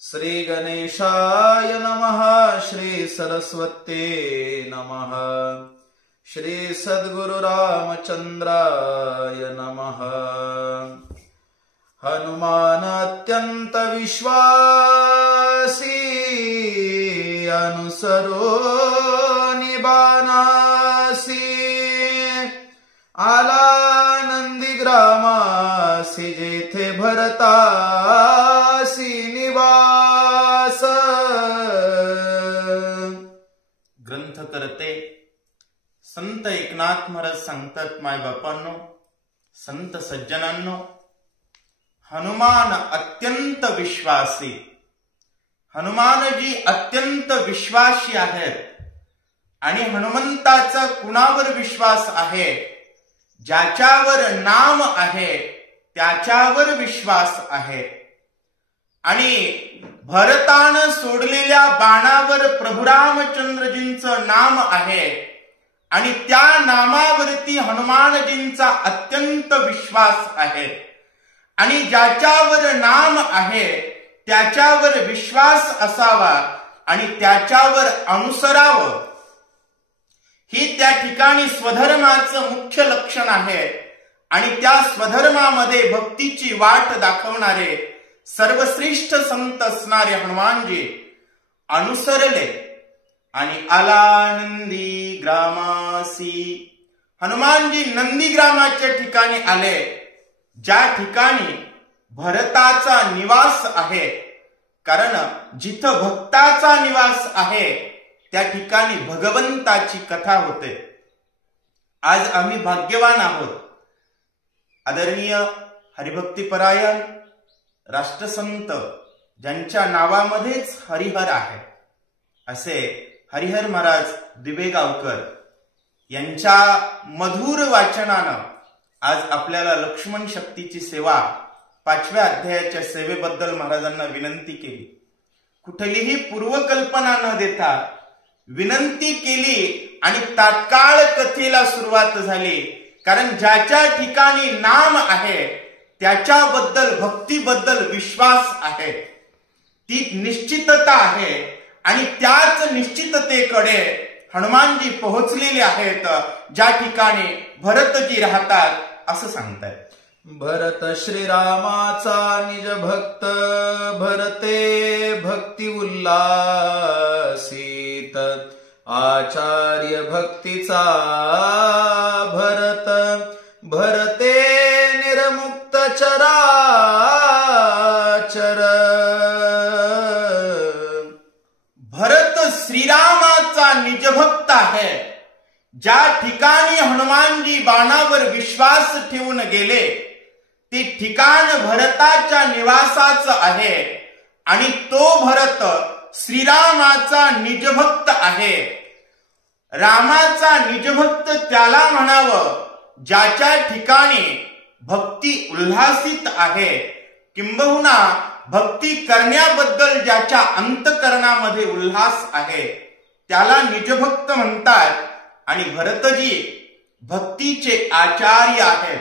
श्री गणेशाय नमः। श्री सरस्वते नमः। श्री सद्गुरु रामचंद्राय नमः। हनुमान अत्यंत विश्वासी, अनुसरो निबानासी। आला नंदीग्रामासी, जेथे भरतासी निवास। ग्रंथ करते संत एकनाथ महाराज सांगतात, माय बापांनो, संत सज्जनांनो, हनुमान अत्यंत विश्वासी। हनुमानजी अत्यंत विश्वासी आहेत आणि हनुमंताचा कुणावर विश्वास आहे? ज्याच्यावर नाम आहे त्याच्यावर विश्वास आहे। आणि भरतानं सोडलेल्या बाणावर प्रभू रामचंद्रजींचं नाम आहे आणि त्या नामावरती हनुमानजींचा अत्यंत विश्वास आहे। आणि ज्याच्यावर नाम आहे त्याच्यावर विश्वास असावा आणि त्याच्यावर अनुसरावं, ही त्या ठिकाणी स्वधर्माचं मुख्य लक्षण आहे। आणि त्या स्वधर्मामध्ये भक्तीची वाट दाखवणारे सर्वश्रेष्ठ संत असणारे हनुमानजी अनुसरले आणि आला नंदी ग्रामासी। हनुमानजी नंदीग्रामाच्या ठिकाणी आले, ज्या ठिकाणी भरताचा निवास आहे। कारण जिथं भक्ताचा निवास आहे त्या ठिकाणी भगवंताची कथा होते। आज आम्ही भाग्यवान आहोत। आदरणीय हरिभक्तीपरायण राष्ट्रसंत, ज्यांच्या नावामध्येच हरिहर आहे, असे हरिहर महाराज दिवेगावकर यांच्या मधुर वाचनानं आज आपल्याला लक्ष्मण शक्तीची सेवा 5व्या अध्यायाच्या सेवेबद्दल महाराजांना विनंती केली। कुठलीही पूर्वकल्पना न देता विनंती केली आणि तात्काळ कथेला सुरुवात झाली। कारण ज्याच्या ठिकाणी नाम आहे त्याच्याबद्दल, भक्तीबद्दल विश्वास आहे, ती निश्चितता आहे आणि त्याच निश्चिततेकडे हनुमानजी पोहोचलेले आहेत, ज्या ठिकाणी भरतजी राहतात असं सांगतायत। भरत श्रीरामाचा निज भक्त, भरते भक्ती उल्लासित। आचार्य भक्तीचा भरत, भरते निर्मुक्त चराचर। भरत श्रीरामाचा निजभक्त आहे। ज्या ठिकाणी हनुमानजी बाणावर विश्वास ठेवून गेले ते ठिकाण भरताच्या निवासाचं आहे आणि तो भरत श्रीरामाचा निजभक्त आहे। रामाचा निजभक्त त्याला म्हणावं ज्याच्या ठिकाणी भक्ती उल्हासित आहे, किंबहुना भक्ती करण्याबद्दल ज्याच्या अंतःकरणामध्ये उल्हास आहे, त्याला निजभक्त म्हणतात। आणि भरतजी भक्तीचे आचार्य आहेत।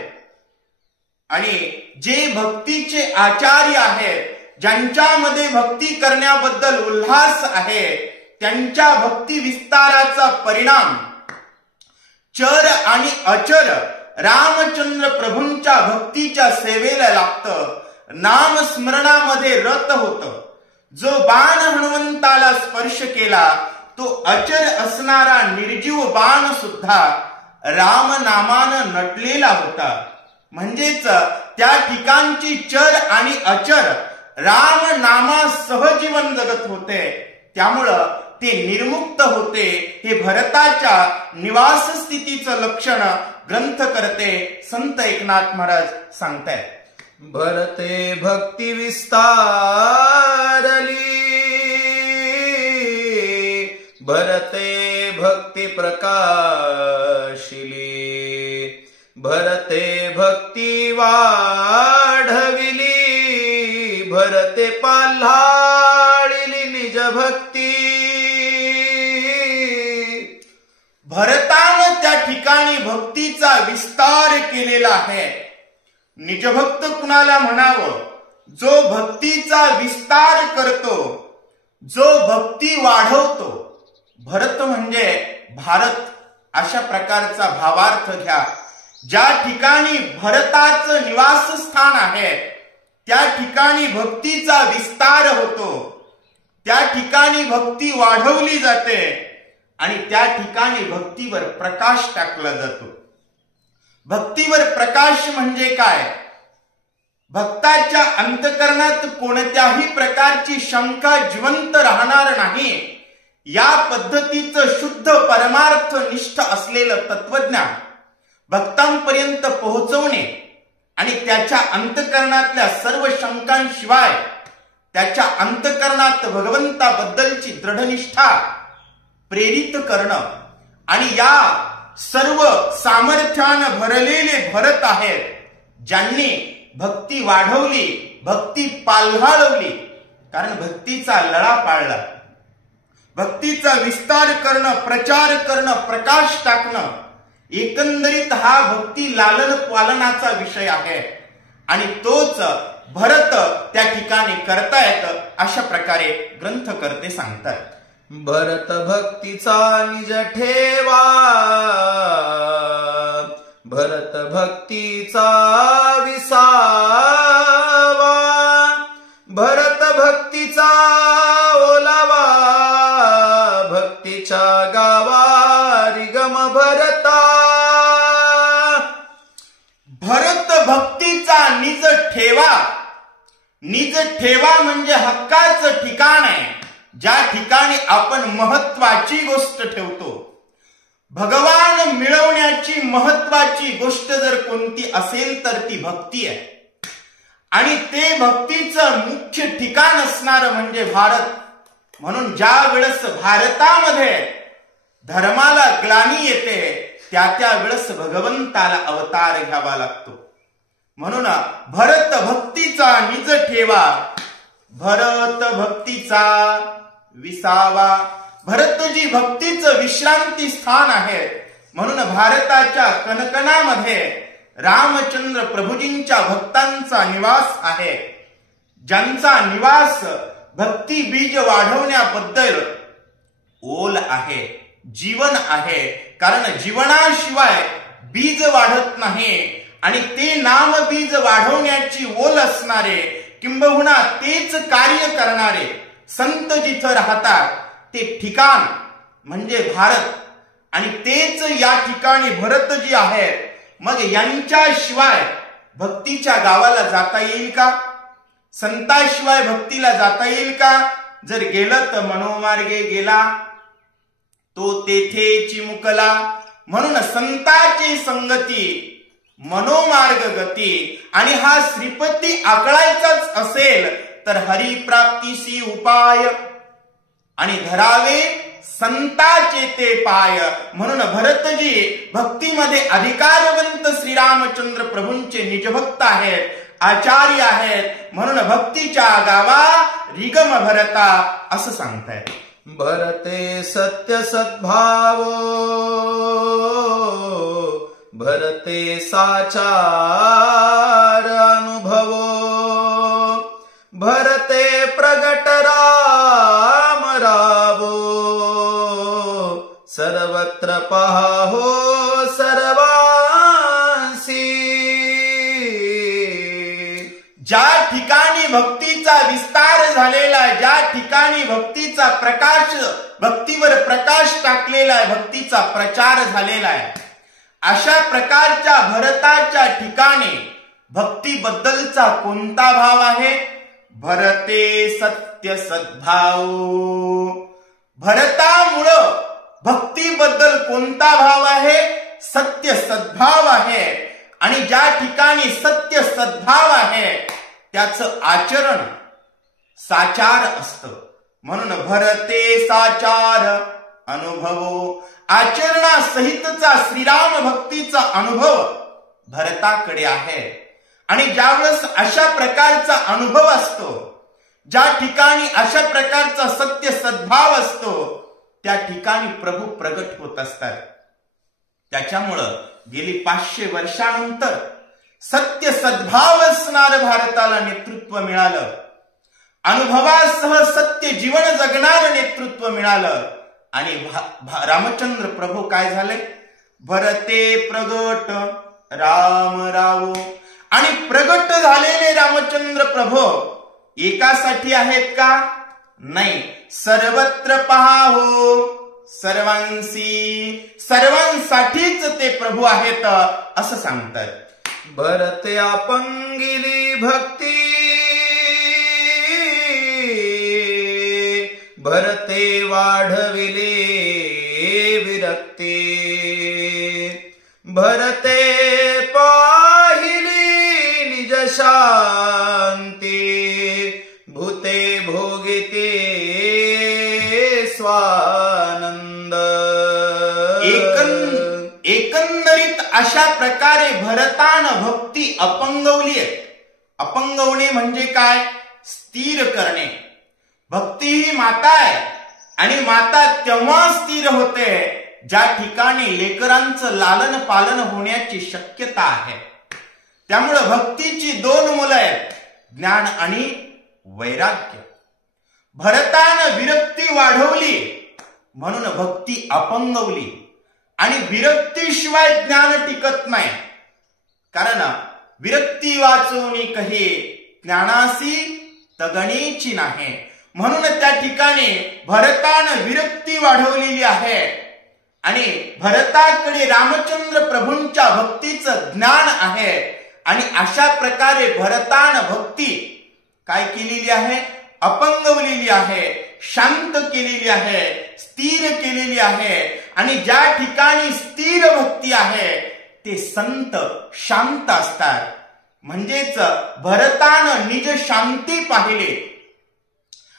आणि जे भक्तीचे आचार्य आहेत, ज्यांच्यामध्ये भक्ती करण्याबद्दल उल्हास आहे, त्यांच्या भक्ती विस्ताराचा परिणाम चर आणि अचर रामचंद्र प्रभूंच्या भक्तीच्या सेवेला लागतं। नाम स्मरणामध्ये रत होतं। जो बाण हनुमंताला स्पर्श केला तो अचर असणारा निर्जीव बाण सुद्धा राम नामानं नटलेला होता। म्हणजेच त्या ठिकाणची चर आणि अचर राम नामा सहजीवन जगत होते, त्यामुळं ते निर्मुक्त होते। हे भरताच्या निवास स्थितीचं लक्षण ग्रंथ करते संत एकनाथ महाराज सांगतायत। भरते भक्ती विस्तारली, भरते भक्ती प्रकाशिली। भरते भक्ती वाढविली, भरते पाल्हाळिली निज भक्ती। भरतानं त्या ठिकाणी भक्तीचा विस्तार केलेला आहे। निजभक्त कुणाला म्हणावं जो भक्तीचा विस्तार करतो, जो भक्ती वाढवतो. भरत म्हणजे भारत अशा प्रकारचा भावार्थ घ्या. ज्या ठिकाणी भरताचं निवासस्थान आहे त्या ठिकाणी भक्तीचा विस्तार होतो, त्या ठिकाणी भक्ती वाढवली जाते आणि त्या ठिकाणी भक्तीवर प्रकाश टाकला जातो. भक्तीवर प्रकाश म्हणजे काय? भक्ताच्या अंतःकरणात कोणत्याही प्रकारची शंका जिवंत राहणार नाही. या पद्धतीचं शुद्ध परमार्थ निष्ठ असलेलं तत्वज्ञान भक्तांपर्यंत पोहोचवणे आणि त्याच्या अंतःकरणातल्या सर्व शंकांशिवाय त्याच्या अंतःकरणात भगवंताबद्दलची दृढनिष्ठा प्रेरित करणं आणि या सर्व सामर्थ्यानं भरलेले भरत आहेत, ज्यांनी भक्ती वाढवली, भक्ती पाल्हाळवली. कारण भक्तीचा लळा पाळला, भक्तीचा विस्तार करणं, प्रचार करणं, प्रकाश टाकणं, एकंदरीत हा भक्ती लालन पालनाचा विषय आहे आणि तोच भरत त्या ठिकाणी करतायत. अशा प्रकारे ग्रंथकर्ते सांगतात. भरत भक्तीचा निज ठेवा, भरत भक्तीचा विसावा, भरत भक्तीचा ओलावा, भक्तीच्या गावा रिगम भरता. भरत भक्तीचा निज ठेवा. निज ठेवा म्हणजे हक्काचं ठिकाण आहे, ज्या ठिकाणी आपण महत्वाची गोष्ट ठेवतो. भगवान मिळवण्याची महत्वाची गोष्ट जर कोणती असेल तर ती भक्ती आहे आणि ते भक्तीचं मुख्य ठिकाण असणारं म्हणजे भारत. म्हणून ज्या वेळेस भारतामध्ये धर्माला ग्लानी येते त्या वेळेस भगवंताला अवतार घ्यावा लागतो. म्हणून भरत भक्तीचा निज ठेवा, भरत भक्तीचा विसावा. भरतजी भक्तीचं विश्रांती स्थान आहे. म्हणून भारताच्या कणकणामध्ये रामचंद्र प्रभूजींच्या भक्तांचा निवास आहे, ज्यांचा निवास भक्ती बीज वाढवण्याबद्दल ओल आहे, जीवन आहे. कारण जीवनाशिवाय बीज वाढत नाही आणि ते नाम बीज वाढवण्याची ओल असणारे, किंबहुना तेच कार्य करणारे संत जिथं राहतात ते ठिकाण म्हणजे भारत आणि तेच या ठिकाणी भरतजी आहेत. मग यांच्याशिवाय भक्तीच्या गावाला जाता येईल का? संताशिवाय भक्तीला जाता येईल का? जर गेलं तर मनोमार्गे गेला तो तेथे चिमुकला. म्हणून संताची संगती, मनोमार्ग गती. आणि हा श्रीपती आकळायचाच असेल तर हरिप्राप्तीसी उपाय आणि धरावे संताचे ते पाय. म्हणून भरतजी भक्तीमध्ये अधिकारवंत श्रीरामचंद्र प्रभूंचे निजभक्त आहेत, आचार्य आहेत. म्हणून भक्तीच्या गावा रिगम भरता असं सांगतायत. भरते सत्य सद्भाव, भरते साचार अनुभव, भरते प्रगट राम रावो, सर्वत्र पाहो सर्वांसी. ज्या ठिकाणी भक्तीचा विस्तार झालेला आहे, ज्या ठिकाणी भक्तीचा प्रकाश, भक्तीवर प्रकाश टाकलेला आहे, भक्तीचा प्रचार झालेला आहे, अशा प्रकारच्या भरताच्या ठिकाणी भक्तीबद्दलचा कोणता भाव आहे? भरते सत्य सद्भाव. भरतामुळं भक्तीबद्दल कोणता भाव आहे? सत्य सद्भाव आहे. आणि ज्या ठिकाणी सत्य सद्भाव आहे त्याचं आचरण साचार असतं. म्हणून भरते साचार अनुभव. आचरणासहितचा श्रीराम भक्तीचा अनुभव भरताकडे आहे. आणि ज्यावेळेस अशा प्रकारचा अनुभव असतो, ज्या ठिकाणी अशा प्रकारचा सत्य सद्भाव असतो, त्या ठिकाणी प्रभू प्रगट होत असतात. त्याच्यामुळं गेली 500 वर्षानंतर सत्य सद्भाव असणार भारताला नेतृत्व मिळालं. अनुभवासह सत्य जीवन जगणारं नेतृत्व मिळालं. आणि रामचंद्र प्रभू काय झाले? भरते प्रगट राम रावो. आणि प्रगट झालेले रामचंद्र प्रभू एकासाठी आहेत का? नाही. सर्वत्र पहावो, सर्वांसाठीच ते प्रभू आहेत असं सांगतात. भरते अपंगिली भक्ती, भरते वाढविले विरक्ती, भरते पाहिली निज शांती, भूते भोगिते स्वानंद. एकंदरीत अशा प्रकारे भरतानं भक्ती अपंगवली आहे. अपंगवणे म्हणजे काय? स्थिर करणे. भक्ती ही माता आहे आणि माता तेव्हा स्थिर होते ज्या ठिकाणी लेकरांचं लालन पालन होण्याची शक्यता आहे. त्यामुळे भक्तीची दोन मुलं आहेत, ज्ञान आणि वैराग्य. भरतानं विरक्ती वाढवली म्हणून भक्ती अपंगवली. आणि विरक्तीशिवाय ज्ञान टिकत नाही. कारण विरक्ती वाचून कहे ज्ञानासी तगणेची नाही. म्हणून त्या ठिकाणी भरतानं विरक्ती वाढवलेली आहे. आणि भरताकडे रामचंद्र प्रभूंच्या भक्तीचं ज्ञान आहे. आणि अशा प्रकारे भरतानं भक्ती काय केलेली आहे? अपंगवलेली आहे, शांत केलेली आहे, स्थिर केलेली आहे. आणि ज्या ठिकाणी स्थिर भक्ती आहे ते संत शांत असतात. म्हणजेच भरतानं निज शांती पाहिले.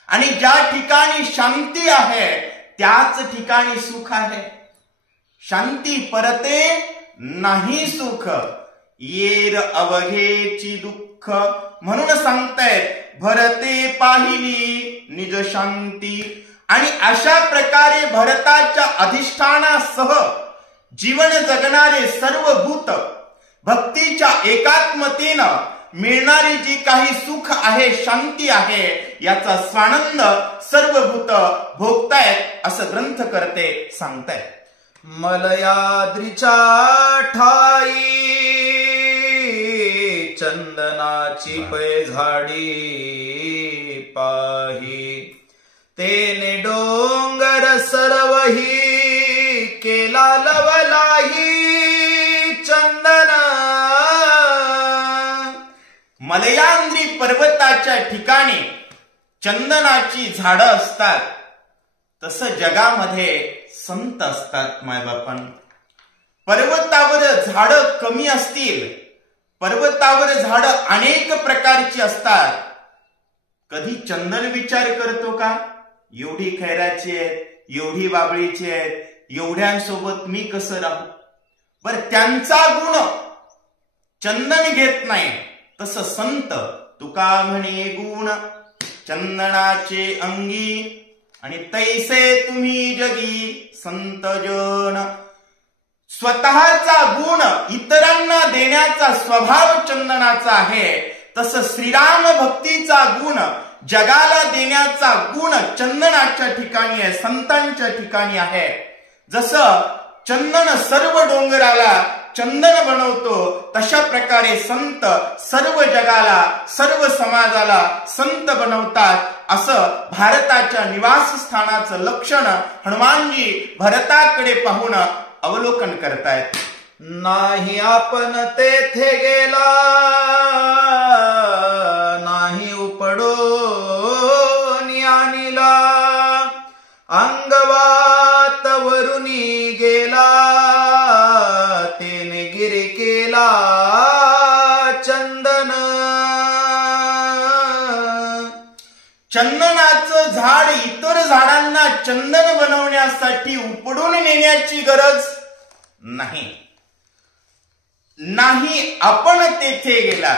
आणि ज्या ठिकाणी शांती आहे त्याच ठिकाणी सुख आहे. शांती परते नाही सुख, येर अवघेची दुःख. म्हणून सांगतायत भरते पाहिली निज शांती. आणि अशा प्रकारे भरताच्या अधिष्ठानासह जीवन जगणारे सर्व भूत भक्तीच्या एकात्मतेनं मिळणारी जी काही सुख आहे, शांती आहे, याचा स्वानंद सर्व भूत भोगतायत असं ग्रंथकर्ते सांगतायत. मलयाद्रीच्या ठाई चंदनाची पैझाडी पाही, तेने डोंगर सर्वही केला लवलाही चंदन. मलयांद्री पर्वताच्या ठिकाणी चंदनाची झाडं असतात. तसं जगामध्ये संत असतात मायबापन. पर्वतावर झाडं कमी असतील, पर्वतावर झाडं अनेक प्रकारची असतात. कधी चंदन विचार करतो का? एवढी खैराची आहेत, एवढी बाबळीची आहेत, एवढ्यांसोबत मी कसं राहू? बर, त्यांचा गुण चंदन घेत नाही. तसं संत तुका म्हणे गुण चंदनाचे अंगी, आणि तैसे तुम्ही जगी संत जन. स्वतःचा गुण इतरांना देण्याचा स्वभाव चंदनाचा आहे. तसं श्रीराम भक्तीचा गुण जगाला देण्याचा गुण चंदनाच्या ठिकाणी आहे, संतांच्या ठिकाणी आहे. जसं चंदन सर्व डोंगराला चंदन बनवतो, तशा प्रकारे संत सर्व जगाला, सर्व समाजाला संत बनवतात. असं भारताच्या निवासस्थानाचं लक्षण हनुमानजी भरताकडे पाहून अवलोकन करतायत. नाही आपण तेथे गेला, नाही उपडून आणिला, अंगवात वरुनी गेला, तेने गिरी केला चंदन. चंदनाचं झाड इतर झाडांना चंदन बनवण्यासाठी उपडून नेण्याची गरज नाही. आपण तेथे गेला,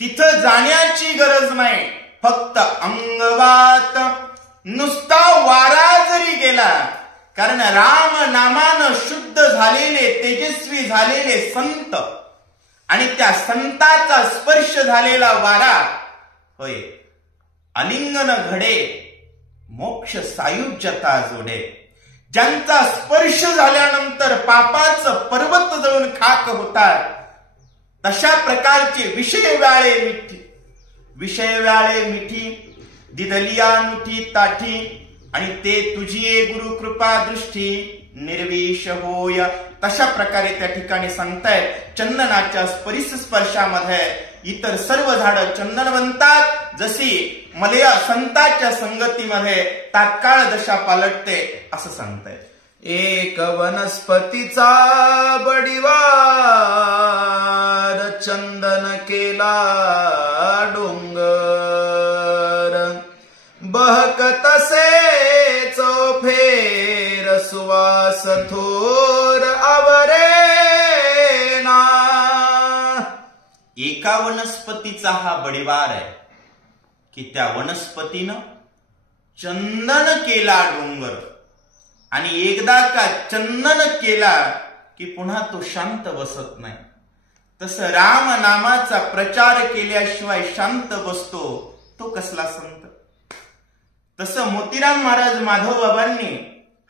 तिथं जाण्याची गरज नाही. फक्त अंगवात नुसता वारा जरी गेला, कारण राम नामानं शुद्ध झालेले, तेजस्वी झालेले संत आणि त्या संताचा स्पर्श झालेला वारा होय आलिंगन घडे मोक्ष सायुज्यता जोडे. ज्यांचा स्पर्श झाल्यानंतर पापाचं पर्वत जळून खाक होतात तशा प्रकारचे विषय व्याळे मिठी दिदलिया नुठी ताठी आणि ते तुझी गुरु कृपा दृष्टी निर्विष होय. तशा प्रकारे त्या ठिकाणी सांगतायत चंदनाच्या स्पर्शामध्ये इतर सर्व झाडं चंदनवंतात, जशी मलया संतांच्या संगतीमध्ये तात्काळ दशा पालटते असं सांगतायत. एक वनस्पतीचा बडिवार चंदन केला डोंगर, बहकत से चौफेर सुवास थोर आवरेना. एका वनस्पतीचा हा बडिवार आहे की त्या वनस्पतीनं चंदन केला डोंगर, आणि एकदा का चंदन केला की पुन्हा तो शांत बसत नाही. तसं राम नामाचा प्रचार केल्याशिवाय शांत बसतो तो कसला संत. तसं मोतीराम महाराज माधव बाबांनी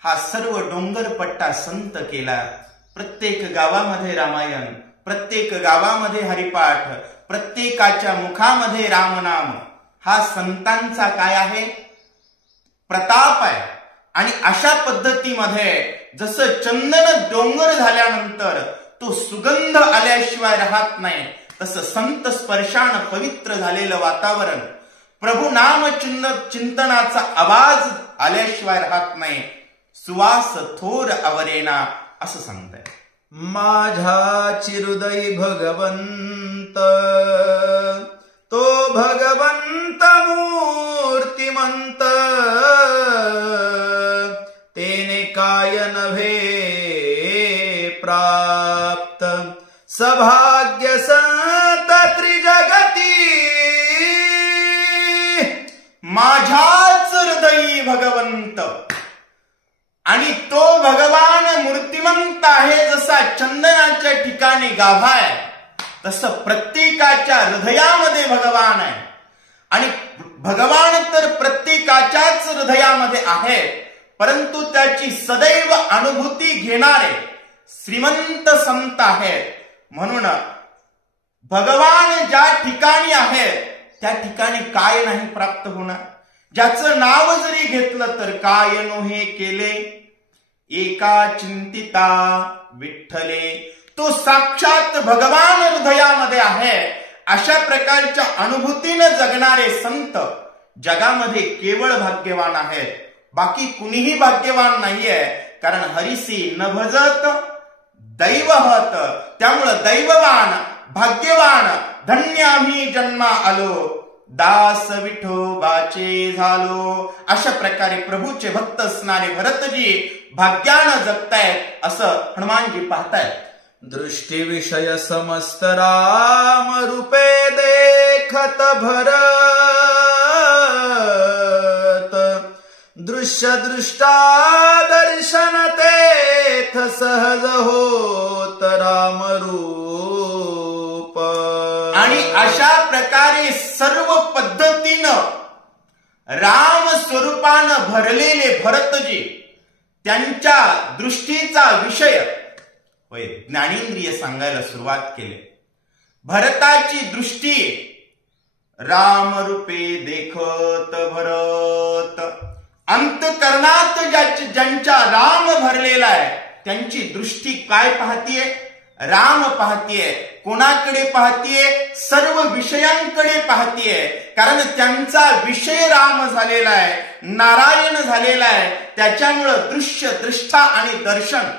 हा सर्व डोंगर पट्टा संत केला. प्रत्येक गावामध्ये रामायण, प्रत्येक गावामध्ये हरिपाठ, प्रत्येकाच्या मुखामध्ये रामनाम, हा संतांचा काय आहे प्रताप आहे. आणि अशा पद्धतीमध्ये जसं चंदन डोंगर झाल्यानंतर तो सुगंध आल्याशिवाय राहत नाही, तसं संत स्पर्शानं पवित्र झालेलं वातावरण, प्रभू नाम चिंतनाचा आवाज आल्याशिवाय राहत नाही. सुवास थोर आवरेना असं सांगताय. माझा चिरुदयी भगवंत तो भगवंत मूर्तिमंत, तेने काय नव्हे प्राप्त सभाग्य संत त्रिजगती. माझाच हृदयी भगवंत, आणि तो भगवान मूर्तिमंत आहे. जसा चंदनाच्या ठिकाणी गाभा आहे तसं प्रत्येकाच्या हृदयामध्ये भगवान आहे. आणि भगवान तर प्रत्येकाच्याच हृदयामध्ये आहे, परंतु त्याची सदैव अनुभूती घेणारे श्रीमंत संत आहेत. म्हणून भगवान ज्या ठिकाणी आहे त्या ठिकाणी काय नाही प्राप्त होणार. ज्याचं नाव जरी घेतलं तर काय नोहे केले एका चिंतिता विठ्ठले. तो साक्षात भगवान हृदयामध्ये आहे. अशा प्रकारच्या अनुभूतीनं जगणारे संत जगामध्ये केवळ भाग्यवान आहेत, बाकी कुणीही भाग्यवान नाहीये. कारण हरिसी न भजत दैवहत, त्यामुळं दैववान भाग्यवान धन्य आम्ही जन्मा आलो, दास विठोबाचे झालो. अशा प्रकारे प्रभूचे भक्त असणारे भरतजी भाग्यानं जगतायत असं हनुमानजी पाहतायत. दृष्टी विषय समस्त राम रूपे देखत भरत, दृश्य दृष्टा दर्शन तेथ सहज होत राम रूप. आणि अशा प्रकारे सर्व पद्धतीनं राम स्वरूपानं भरलेले भरतजी त्यांच्या दृष्टीचा विषय होय ज्ञानेंद्रिय सांगायला सुरुवात केली. भरताची दृष्टी राम रूपे देखत भरत. अंतकरणात ज्यांच्या राम भरलेला आहे त्यांची दृष्टी काय पाहतीये? राम पाहतीये. कोणाकडे पाहतीये? सर्व विषयांकडे पाहतीये. कारण त्यांचा विषय राम झालेला आहे, नारायण झालेला आहे. त्याच्यामुळं दृश्य दृष्टा आणि दर्शन,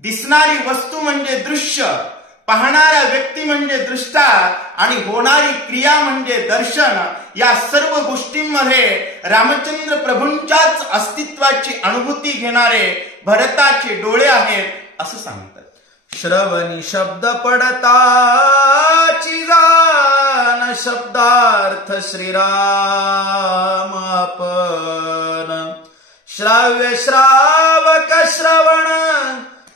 दिसणारी वस्तू म्हणजे दृश्य, पाहणारा व्यक्ती म्हणजे दृष्टा आणि होणारी क्रिया म्हणजे दर्शन. या सर्व गोष्टींमध्ये रामचंद्र प्रभूंच्याच अस्तित्वाची अनुभूती घेणारे भरताचे डोळे आहेत असं सांगतात. श्रवणी शब्द पडताची जाण, शब्दार्थ श्रीराम आपण. श्राव्य श्रावक श्रवण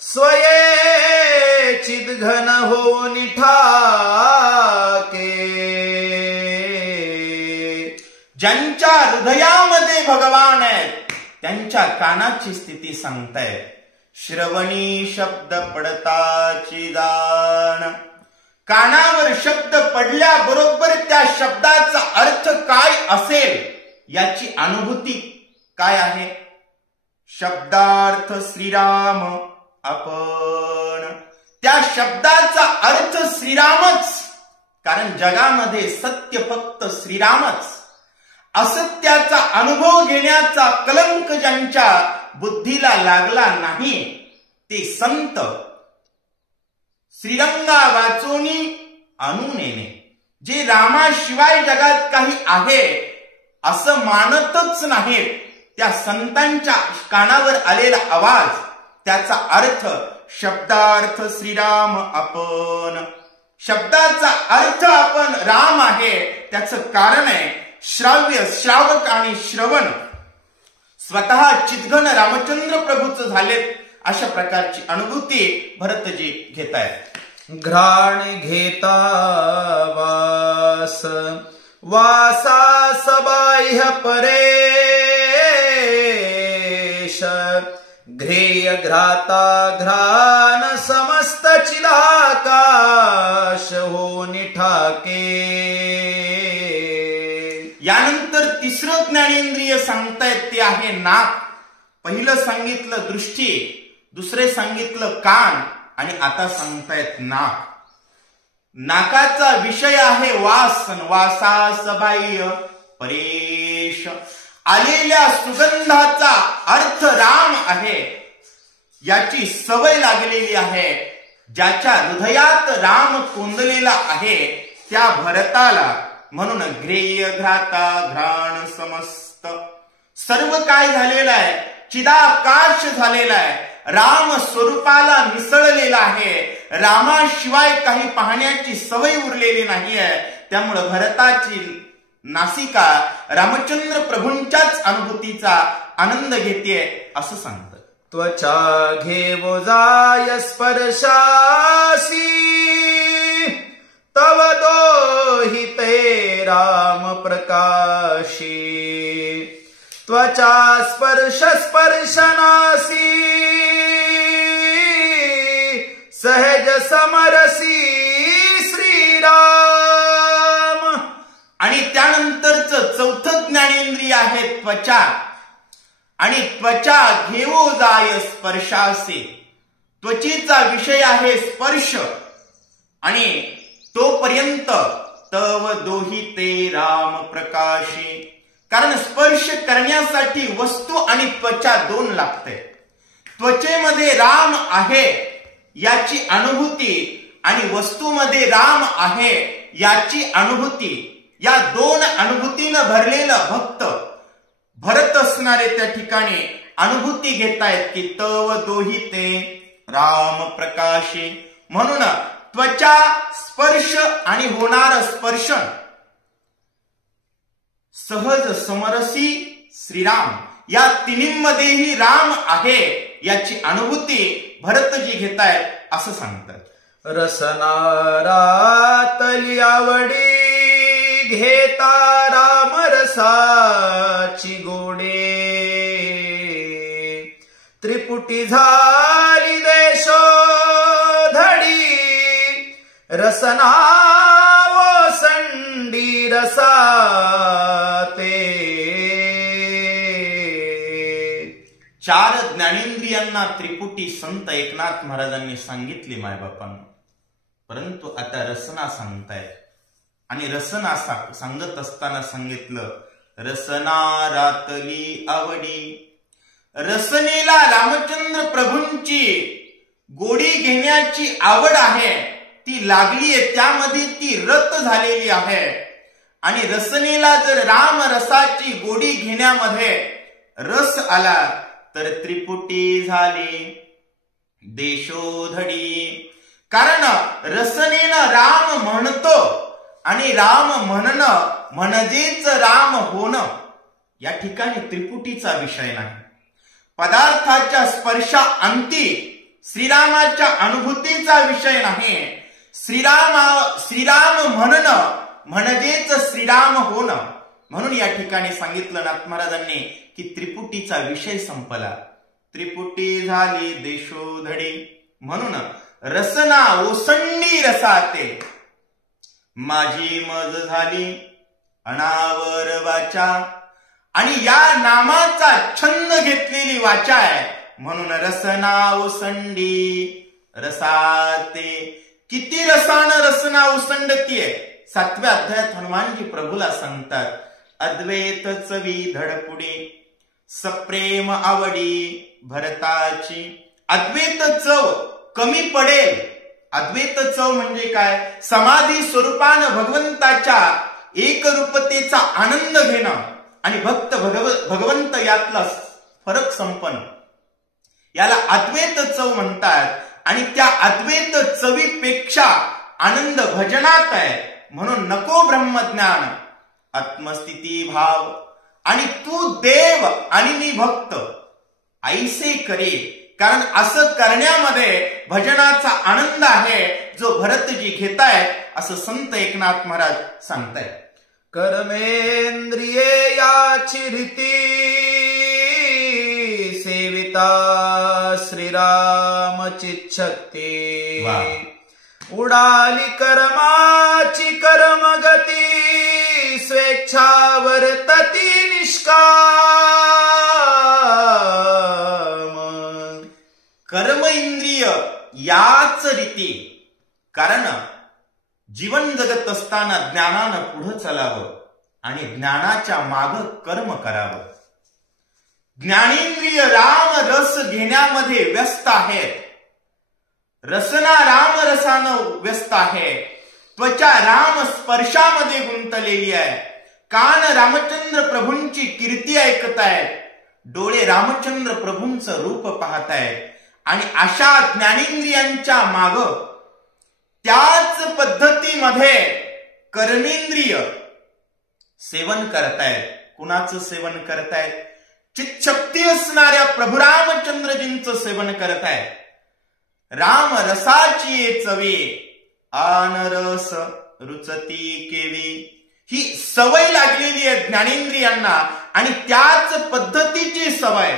स्वये चिदघन होऊन ठाके. ज्यांच्या हृदयामध्ये भगवान आहेत त्यांच्या कानाची स्थिती सांगतायत. श्रवणी शब्द पडताची जाण. कानावर शब्द पडल्याबरोबर त्या शब्दाचा अर्थ काय असेल याची अनुभूती काय आहे. शब्दार्थ श्रीराम आपण. त्या शब्दाचा अर्थ श्रीरामच. कारण जगामध्ये सत्य फक्त श्रीरामच. असत्याचा अनुभव घेण्याचा कलंक ज्यांच्या बुद्धीला लागला नाही ते संत श्रीरंगा वाचोनी अनुनेने. जे रामाशिवाय जगात काही आहे असं मानतच नाहीत त्या संतांच्या कानावर आलेला आवाज त्याचा अर्थ शब्दार्थ श्रीराम आपण. शब्दाचा अर्थ आपण राम आहे. त्याचं कारण आहे श्राव्य, श्रावक आणि श्रवण स्वतः चिदघन रामचंद्र प्रभूच झालेत. अशा प्रकारची अनुभूती भरतजी घेतायत. घ्राण घेता वास वासा सबाह्य परेश. घ्रेय घ्राता घ्राण समस्त चिदाकाश होऊन ठाके. यानंतर तिसरं ज्ञानेंद्रिय सांगतायत ते आहे नाक. पहिलं सांगितलं दृष्टी, दुसरे सांगितलं कान आणि आता सांगतायत नाक. नाकाचा विषय आहे वास. वासास बाह्य परेश. आलेल्या सुगंधाचा अर्थ राम आहे. याची सवय लागलेली आहे. ज्याच्या हृदयात राम कोंदलेला आहे त्या भरताला म्हणून ग्रेय घ्राता घ्राण समस्त. सर्व काय झालेलं आहे चिदाकाश झालेला आहे. राम स्वरूपाला मिसळलेला आहे. रामाशिवाय काही पाहण्याची सवय उरलेली नाहीये. त्यामुळे भरताची नासिका रामचंद्र प्रभूंच्याच अनुभूतीचा आनंद घेते असं सांगतात. त्वचा घेवो जाय स्पर्शासी तव दोहिते राम प्रकाशी. त्वचा स्पर्श स्पर्शनासी सहज समरसी श्रीराम. आणि त्यानंतरचं चौथं ज्ञानेंद्रिय आहे त्वचा. आणि त्वचा घेवो जाय स्पर्शासे. त्वचेचा विषय आहे स्पर्श आणि तोपर्यंत तव दोहिते राम प्रकाशी. कारण स्पर्श करण्यासाठी वस्तू आणि त्वचा दोन लागते. त्वचेमध्ये राम आहे याची अनुभूती आणि वस्तूमध्ये राम आहे याची अनुभूती. या दोन अनुभूतीनं भरलेलं भक्त भरत असणारे त्या ठिकाणी अनुभूती घेतायत की तव दोहिते राम प्रकाशी. म्हणून त्वचा स्पर्श आणि होणार स्पर्शन सहज समरसी श्रीराम. या तिन्हीमध्येही राम आहे याची अनुभूती भरतजी घेतायत असं सांगतात. रसनारातली आवडी घेता राम रसाची गोडे. त्रिपुटी झाली देशोधडी रसना ओसंडी रसाते. चार ज्ञानेंद्रियांना त्रिपुटी संत एकनाथ महाराजांनी सांगितली मायबापांना. परंतु आता रसना सांगतायत. आणि रसना सांगत असताना सांगितलं रसना रातली आवडी. रसनेला रामचंद्र प्रभूंची गोडी घेण्याची आवड आहे. ती लागलीये. त्यामध्ये ती रत झालेली आहे. आणि रसनेला जर राम रसाची गोडी घेण्यामध्ये रस आला तर त्रिपुटी झाली देशोधडी. कारण रसनेनं राम म्हणतो आणि राम म्हणणं म्हणजेच राम होणं. या ठिकाणी त्रिपुटीचा विषय नाही. पदार्थाच्या स्पर्शा अंती श्रीरामाच्या अनुभूतीचा विषय नाही. श्रीराम म्हणणं म्हणजेच श्रीराम होणं. म्हणून या ठिकाणी सांगितलं नाथ महाराजांनी की त्रिपुटीचा विषय संपला. त्रिपुटी झाली देशोधडी, म्हणून रसना ओसंडी रसाते. माझी मज झाली अनावर वाचा, आणि या नामाचा छंद घेतलेली वाचा आहे, म्हणून रसना ओसंडी रसाते. किती रसानं रसना ओसंडतीये. 7व्या अध्यायात हनुमानजी प्रभूला सांगतात, अद्वैत चवी धडपुडे सप्रेम आवडी भरताची. अद्वैत चव कमी पडेल. अद्वैत चव म्हणजे काय? समाधी स्वरूपानं भगवंताच्या एकरूपतेचा आनंद घेणं आणि भक्त भगवंत यातला फरक संपन्न, याला अद्वैत चव म्हणतात. आणि त्या अद्वैत चवीपेक्षा आनंद भजनात आहे. म्हणून नको ब्रह्मज्ञान, आत्मस्थिती भाव, आणि तू देव आणि मी भक्त ऐसे करे. कारण असं करण्यामध्ये भजनाचा आनंद आहे, जो भरतजी घेतायत, असं संत एकनाथ महाराज सांगतायत. कर्मेंद्रिये याची रीती सेविता श्रीराम चिच्छक्ती. उडाली कर्माची कर्मगती स्वेच्छा वर्तती निष्काम. कर्म इंद्रिय याच रीती. कारण जीवन जगत असताना ज्ञानानं पुढे चालावं आणि ज्ञानाच्या माग कर्म करावं. ज्ञानेंद्रिय राम रस घेण्यामध्ये व्यस्त आहेत. रसना राम रसानं व्यस्त आहे. त्वचा राम स्पर्शामध्ये गुंतलेली आहे. कान रामचंद्र प्रभूंची कीर्ती ऐकतायत. डोळे रामचंद्र प्रभूंचं रूप पाहतायत. आणि अशा ज्ञानेंद्रियांच्या माग त्याच पद्धतीमध्ये कर्मेंद्रिय सेवन करतायत. कुणाचं सेवन करतायत? चित्शक्ती असणाऱ्या प्रभू रामचंद्रजींचं सेवन करतायत. राम रसाची चवे आनरस रुचती केवी. ही सवय लागलेली आहे ज्ञानेंद्रियांना, आणि त्याच पद्धतीची सवय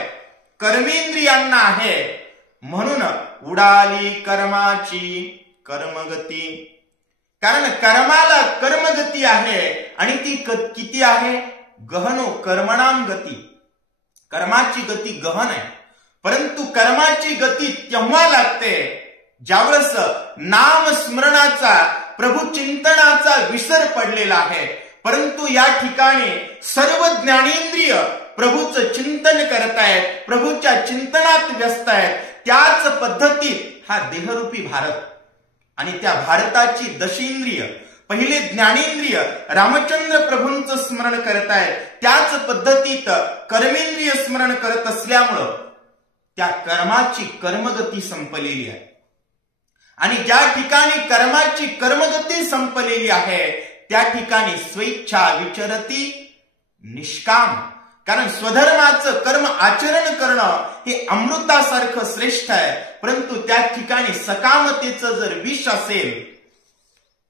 कर्मेंद्रियांना आहे. म्हणून उडाली कर्माची कर्मगती. कारण कर्माला कर्मगती आहे, आणि ती किती आहे? गहनो कर्मणाम गती. कर्माची गती गहन आहे, परंतु कर्माची गती तेव्हा लागते ज्यावेळेस नाम स्मरणाचा प्रभू चिंतनाचा विसर पडलेला आहे. परंतु या ठिकाणी सर्व ज्ञानेंद्रिय प्रभूचं चिंतन करतायत, प्रभूच्या चिंतनात व्यस्त आहेत. त्याच पद्धतीत हा देहरूपी भारत आणि त्या भारताची दशेंद्रिय, पहिले ज्ञानेंद्रिय रामचंद्र प्रभूंचं स्मरण करतायत, त्याच पद्धतीत कर्मेंद्रिय स्मरण करत असल्यामुळं त्या कर्माची कर्मगती संपलेली आहे. आणि ज्या ठिकाणी कर्माची कर्मगती संपलेली आहे त्या ठिकाणी स्वेच्छा विचरती निष्काम. कारण स्वधर्माचं कर्म आचरण करणं हे अमृतासारखं श्रेष्ठ आहे, परंतु त्या ठिकाणी सकामतेचं जर विष असेल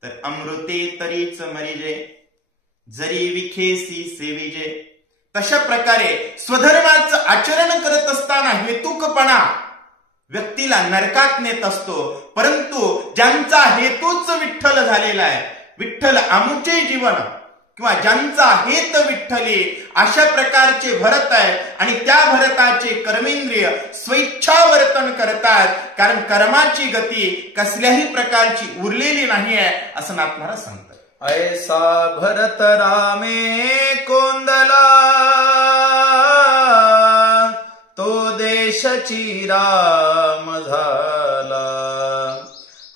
तर अमृते तरीच मरिजे जरी विखेसी सेविजे. तशा प्रकारे स्वधर्माचं आचरण करत असताना हेतुकपणा व्यक्तीला नरकात नेत असतो. परंतु ज्यांचा हेतूच विठ्ठल झालेला आहे, विठ्ठल आमुचे जीवन, किंवा ज्यांचा हेत विठ्ठली, अशा प्रकारचे भरत आहे. आणि त्या भरताचे कर्मेंद्रिय स्वेच्छा वर्तन करतात. कारण कर्माची गती कसल्याही प्रकारची उरलेली नाहीये असं नाथ महाराज सांगतात. ऐसा भरत रामे कोंदला तो देशची राम झाला.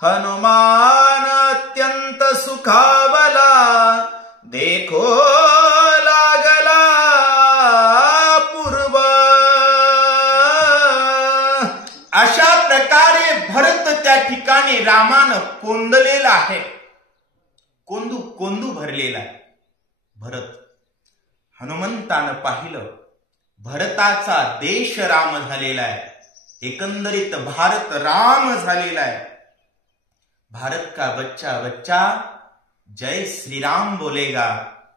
हनुमान अत्यंत सुखावला देखो लागला पूर्व. अशा प्रकारे भरत त्या ठिकाणी रामानं कोंदलेला आहे. कोंदू भरलेला आहे भरत. हनुमंतानं पाहिलं भरताचा देश राम झालेला आहे. एकंदरीत भारत राम झालेला आहे. भारत का बच्चा बच्चा जय श्रीराम बोलेगा.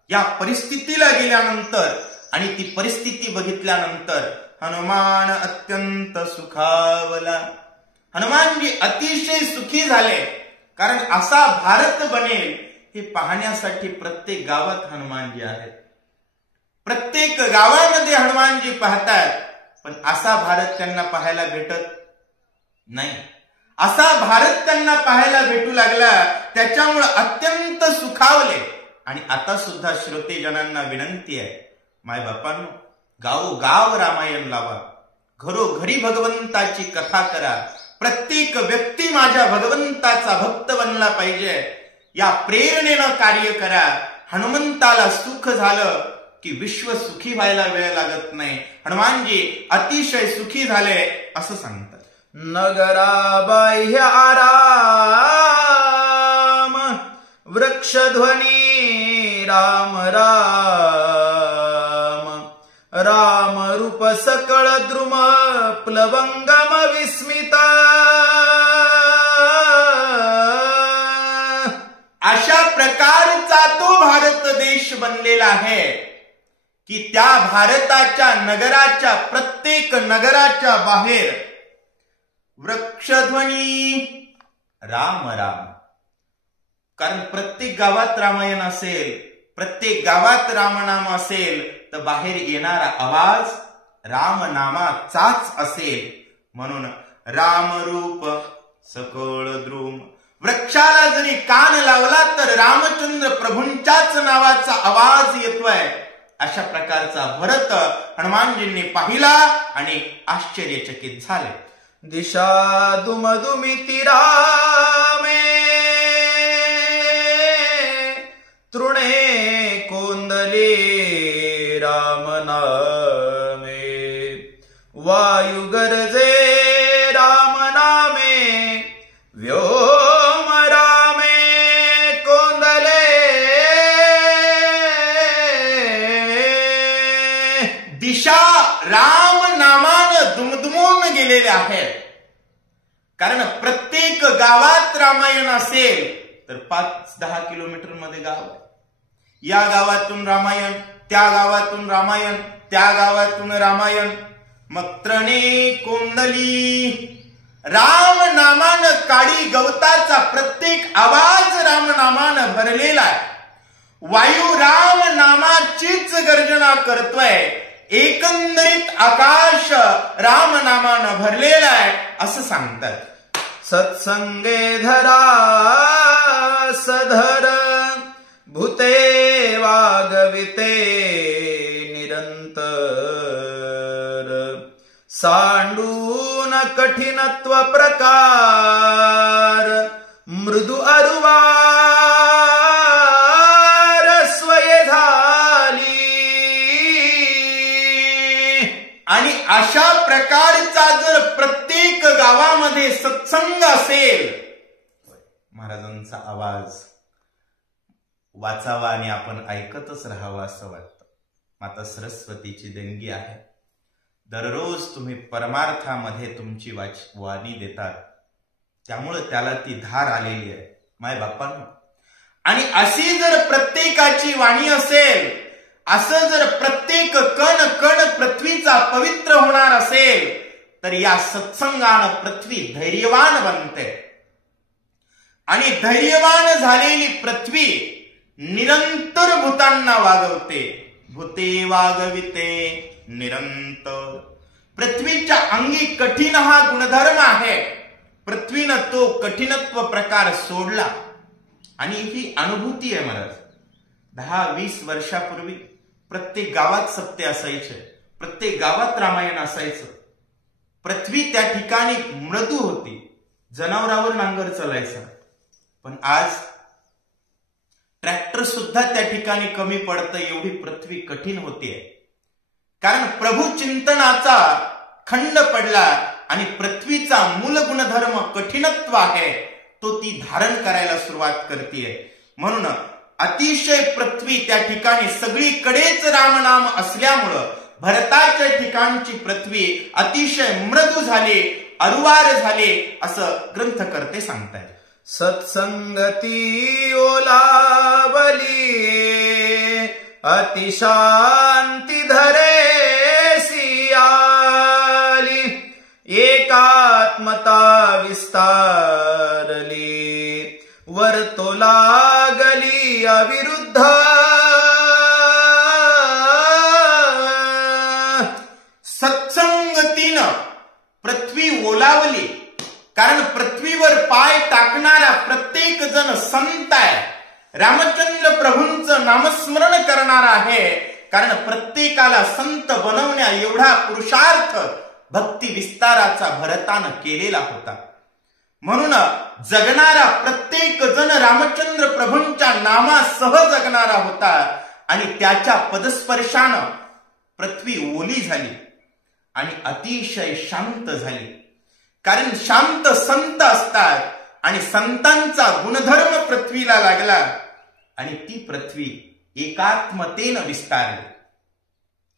या परिस्थितीला गेल्यानंतर आणि ती परिस्थिती बघितल्यानंतर हनुमान अत्यंत सुखावला. हनुमानजी अतिशय सुखी झाले, कारण असा भारत बनेल हे पाहण्यासाठी प्रत्येक गावात हनुमानजी आहेत. प्रत्येक गावामध्ये हनुमानजी पाहतात, पण असा भारत त्यांना पाहायला भेटत नाही. असा भारत त्यांना पाहायला भेटू लागला, त्याच्यामुळे अत्यंत सुखावले. आणि आता सुद्धा श्रोतेजनांना विनंती आहे, मायबापांनो, गावोगाव रामायण लावा, घरोघरी भगवंताची कथा करा. प्रत्येक व्यक्ती माझ्या भगवंताचा भक्त बनला पाहिजे, या प्रेरणेनं कार्य करा. हनुमंताला सुख झालं की विश्व सुखी व्हायला वेळ लागत नाही. हनुमानजी अतिशय सुखी झाले असं सांगतात. नगराबाह्य आराम वृक्षध्वनी राम राम. राम रूप सकळ द्रुम प्लवंगम विस्मिता. अशा प्रकारचा तो भारत देश बनलेला आहे की त्या भारताच्या नगराच्या, प्रत्येक नगराच्या बाहेर वृक्षध्वनी राम राम. कारण प्रत्येक गावात रामायण असेल, प्रत्येक गावात रामनाम असेल, तर बाहेर येणारा आवाज रामनामाचाच असेल. म्हणून रामरूप सकळ द्रुम. वृक्षाला जरी कान लावला तर रामचंद्र प्रभूंच्याच नावाचा आवाज येतोय. अशा प्रकारचा भरत हनुमानजींनी पाहिला आणि आश्चर्यचकित झाले. दिशा दुमदुमिति रामे तृणे कोंदले राम नामे. वायु गरजे राम नामे व्योम रामे कोंदले. दिशा राम नामानं दुमदुमून गेलेल्या आहेत. कारण प्रत्येक गावात रामायण असेल तर 5-10 किलोमीटर मध्ये गाव आहे. या गावातून रामायण, त्या गावातून रामायण, त्या गावातून रामायण. मग त्रणे कोंदली. राम नामानं काडी गवताचा प्रत्येक आवाज राम नामानं भरलेला आहे. वायू राम नामाचीच गर्जना करतोय. एकंदरीत आकाश राम नामानं भरलेला आहे असं सांगतात. सत्संगे धरा सधर भूते वागविते निरंतर. सांडून कठिनत्व प्रकार मृदू अरुवार स्वय झाली. आणि अशा प्रकारचा जर प्रत्येक गावामध्ये सत्संग असेल, महाराजांचा आवाज वाचावा आणि आपण ऐकतच राहावं असं वाटतं. माता सरस्वतीची देणगी आहे. दररोज तुम्ही परमार्थामध्ये तुमची वाणी देतात, त्यामुळे त्याला ती धार आलेली आहे मायबापांना. आणि अशी जर प्रत्येकाची वाणी असेल, असं जर प्रत्येक कण कण पृथ्वीचा पवित्र होणार असेल, तर या सत्संगानं पृथ्वी धैर्यवान बनते. आणि धैर्यवान झालेली पृथ्वी निरंतर भूतांना वागवते. भूते वागविते निरंतर. पृथ्वीच्या अंगी कठीण हा गुणधर्म आहे. पृथ्वीनं तो कठीणत्व प्रकार सोडला. आणि ही अनुभूती आहे महाराज. 10-20 वर्षापूर्वी प्रत्येक गावात सत्य असायचे, प्रत्येक गावात रामायण असायचं. पृथ्वी त्या ठिकाणी मृदू होती, जनावरावर नांगर चालायचा. पण आज ट्रॅक्टर सुद्धा त्या ठिकाणी कमी पडतं, एवढी पृथ्वी कठीण होतीये. कारण प्रभू चिंतनाचा खंड पडला आणि पृथ्वीचा मूल गुणधर्म कठीणत्व आहे, तो ती धारण करायला सुरुवात करतीये. म्हणून अतिशय पृथ्वी त्या ठिकाणी सगळीकडेच रामनाम असल्यामुळं भरताच्या ठिकाणची पृथ्वी अतिशय मृदू झाली, अरुवार झाले, असं ग्रंथकर्ते सांगतायत. सत्संगती ओलावली, अतिशांती धरेसी आली, एकात्मता विस्तारली, वर्तो लागली अविरुद्ध. सत्संगतीनं पृथ्वी ओलावली, कारण पृथ्वीवर पाय टाकणारा प्रत्येक जण संत आहे. रामचंद्र प्रभूंचं नामस्मरण करणारा आहे, कारण प्रत्येकाला संत बनवण्या एवढा पुरुषार्थ भक्ती विस्ताराचा भरतानं केलेला होता. म्हणून जगणारा प्रत्येक जण रामचंद्र प्रभूंच्या नामासह जगणारा होता आणि त्याच्या पदस्पर्शानं पृथ्वी ओली झाली आणि अतिशय शांत झाली. कारण शांत संत असतात आणि संतांचा गुणधर्म पृथ्वीला लागला आणि ती पृथ्वी एकात्मतेनं विस्तारली.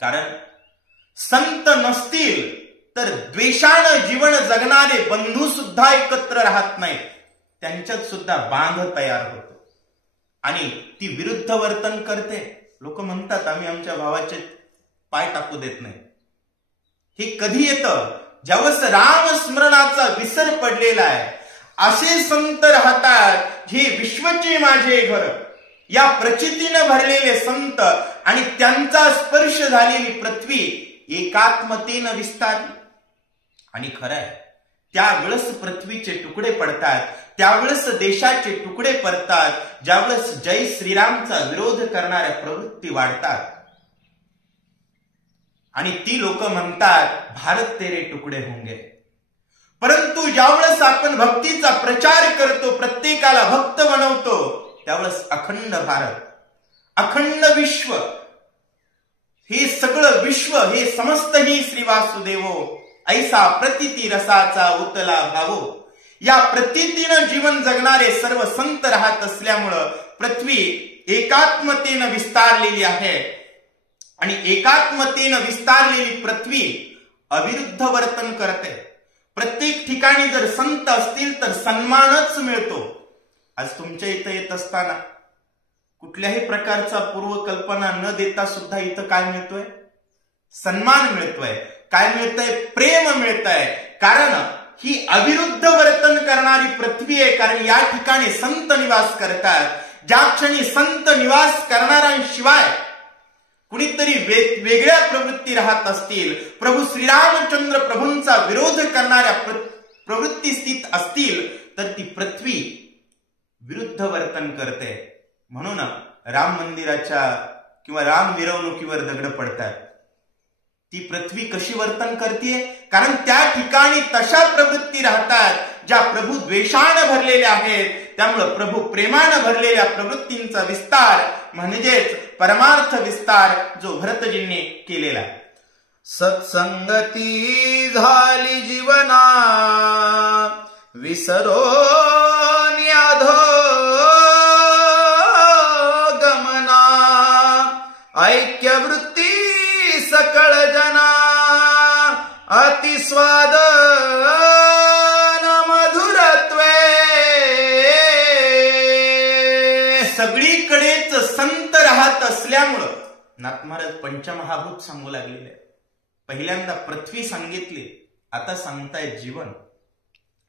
कारण संत नसतील तर द्वेषानं जीवन जगणारे बंधू सुद्धा एकत्र राहत नाहीत, त्यांच्यात सुद्धा बांध तयार होतो आणि ती विरुद्ध वर्तन करते. लोक म्हणतात आम्ही आमच्या भावाचे पाय टाकू देत नाही. हे कधी येतं? ज्यावेळेस रामस्मरणाचा विसर पडलेला आहे. असे संत राहतात हे विश्वचे माझे घर, या प्रचितीनं भरलेले संत आणि त्यांचा स्पर्श झालेली पृथ्वी एकात्मतेनं विस्तारली. आणि खरं आहे, त्यावेळेस पृथ्वीचे तुकडे पडतात, त्यावेळेस देशाचे तुकडे पडतात, ज्यावेळेस जय श्रीरामचा विरोध करणाऱ्या प्रवृत्ती वाढतात आणि ती लोक म्हणतात भारत तेरे तुकडे होंगे. परंतु ज्यावेळेस आपण भक्तीचा प्रचार करतो, प्रत्येकाला भक्त बनवतो, त्यावेळेस अखंड भारत, अखंड विश्व, हे सगळं विश्व हे समस्त ही श्री वासुदेवो ऐसा प्रतिती रसाचा उतला भावो. या प्रतितीनं जीवन जगणारे सर्व संत राहत असल्यामुळं पृथ्वी एकात्मतेनं विस्तारलेली आहे आणि एकात्मतेनं विस्तारलेली पृथ्वी अविरुद्ध वर्तन करते. प्रत्येक ठिकाणी जर संत असतील तर सन्मानच मिळतो. आज तुमच्या इथं येत असताना कुठल्याही प्रकारचा पूर्वकल्पना न देता सुद्धा इथं काय मिळतोय? सन्मान मिळतोय. काय मिळतंय? प्रेम मिळतंय. कारण ही अविरुद्ध वर्तन करणारी पृथ्वी आहे. कारण या ठिकाणी संत निवास करतात. ज्या क्षणी संत निवास करणाऱ्यांशिवाय कुणीतरी वेगळ्या प्रवृत्ती राहत असतील, प्रभू श्रीरामचंद्र प्रभूंचा विरोध करणाऱ्या प्रवृत्ती स्थित असतील, तर ती पृथ्वी विरुद्ध वर्तन करते. म्हणून राम मंदिराच्या किंवा राम मिरवणुकीवर दगड पडतात. ती पृथ्वी कशी वर्तन करते? कारण त्या ठिकाणी तशा प्रवृत्ती राहतात ज्या प्रभू द्वेषानं भरलेल्या आहेत. त्यामुळे प्रभू प्रेमानं भरलेल्या प्रवृत्तींचा विस्तार म्हणजेच परमार्थ विस्तार जो भरतजींनी केलेला. सत्संगती झाली जीवना, विसरो न्याधो गमना, ऐक्य वृत्ती सकळ जना, अतिस्वाद मधुरत्वे. सगळीकडेच संत राहत असल्यामुळं नाथ महाराज पंचमहाभूत सांगू लागलेले. पहिल्यांदा पृथ्वी सांगितली, आता सांगतायत जीवन.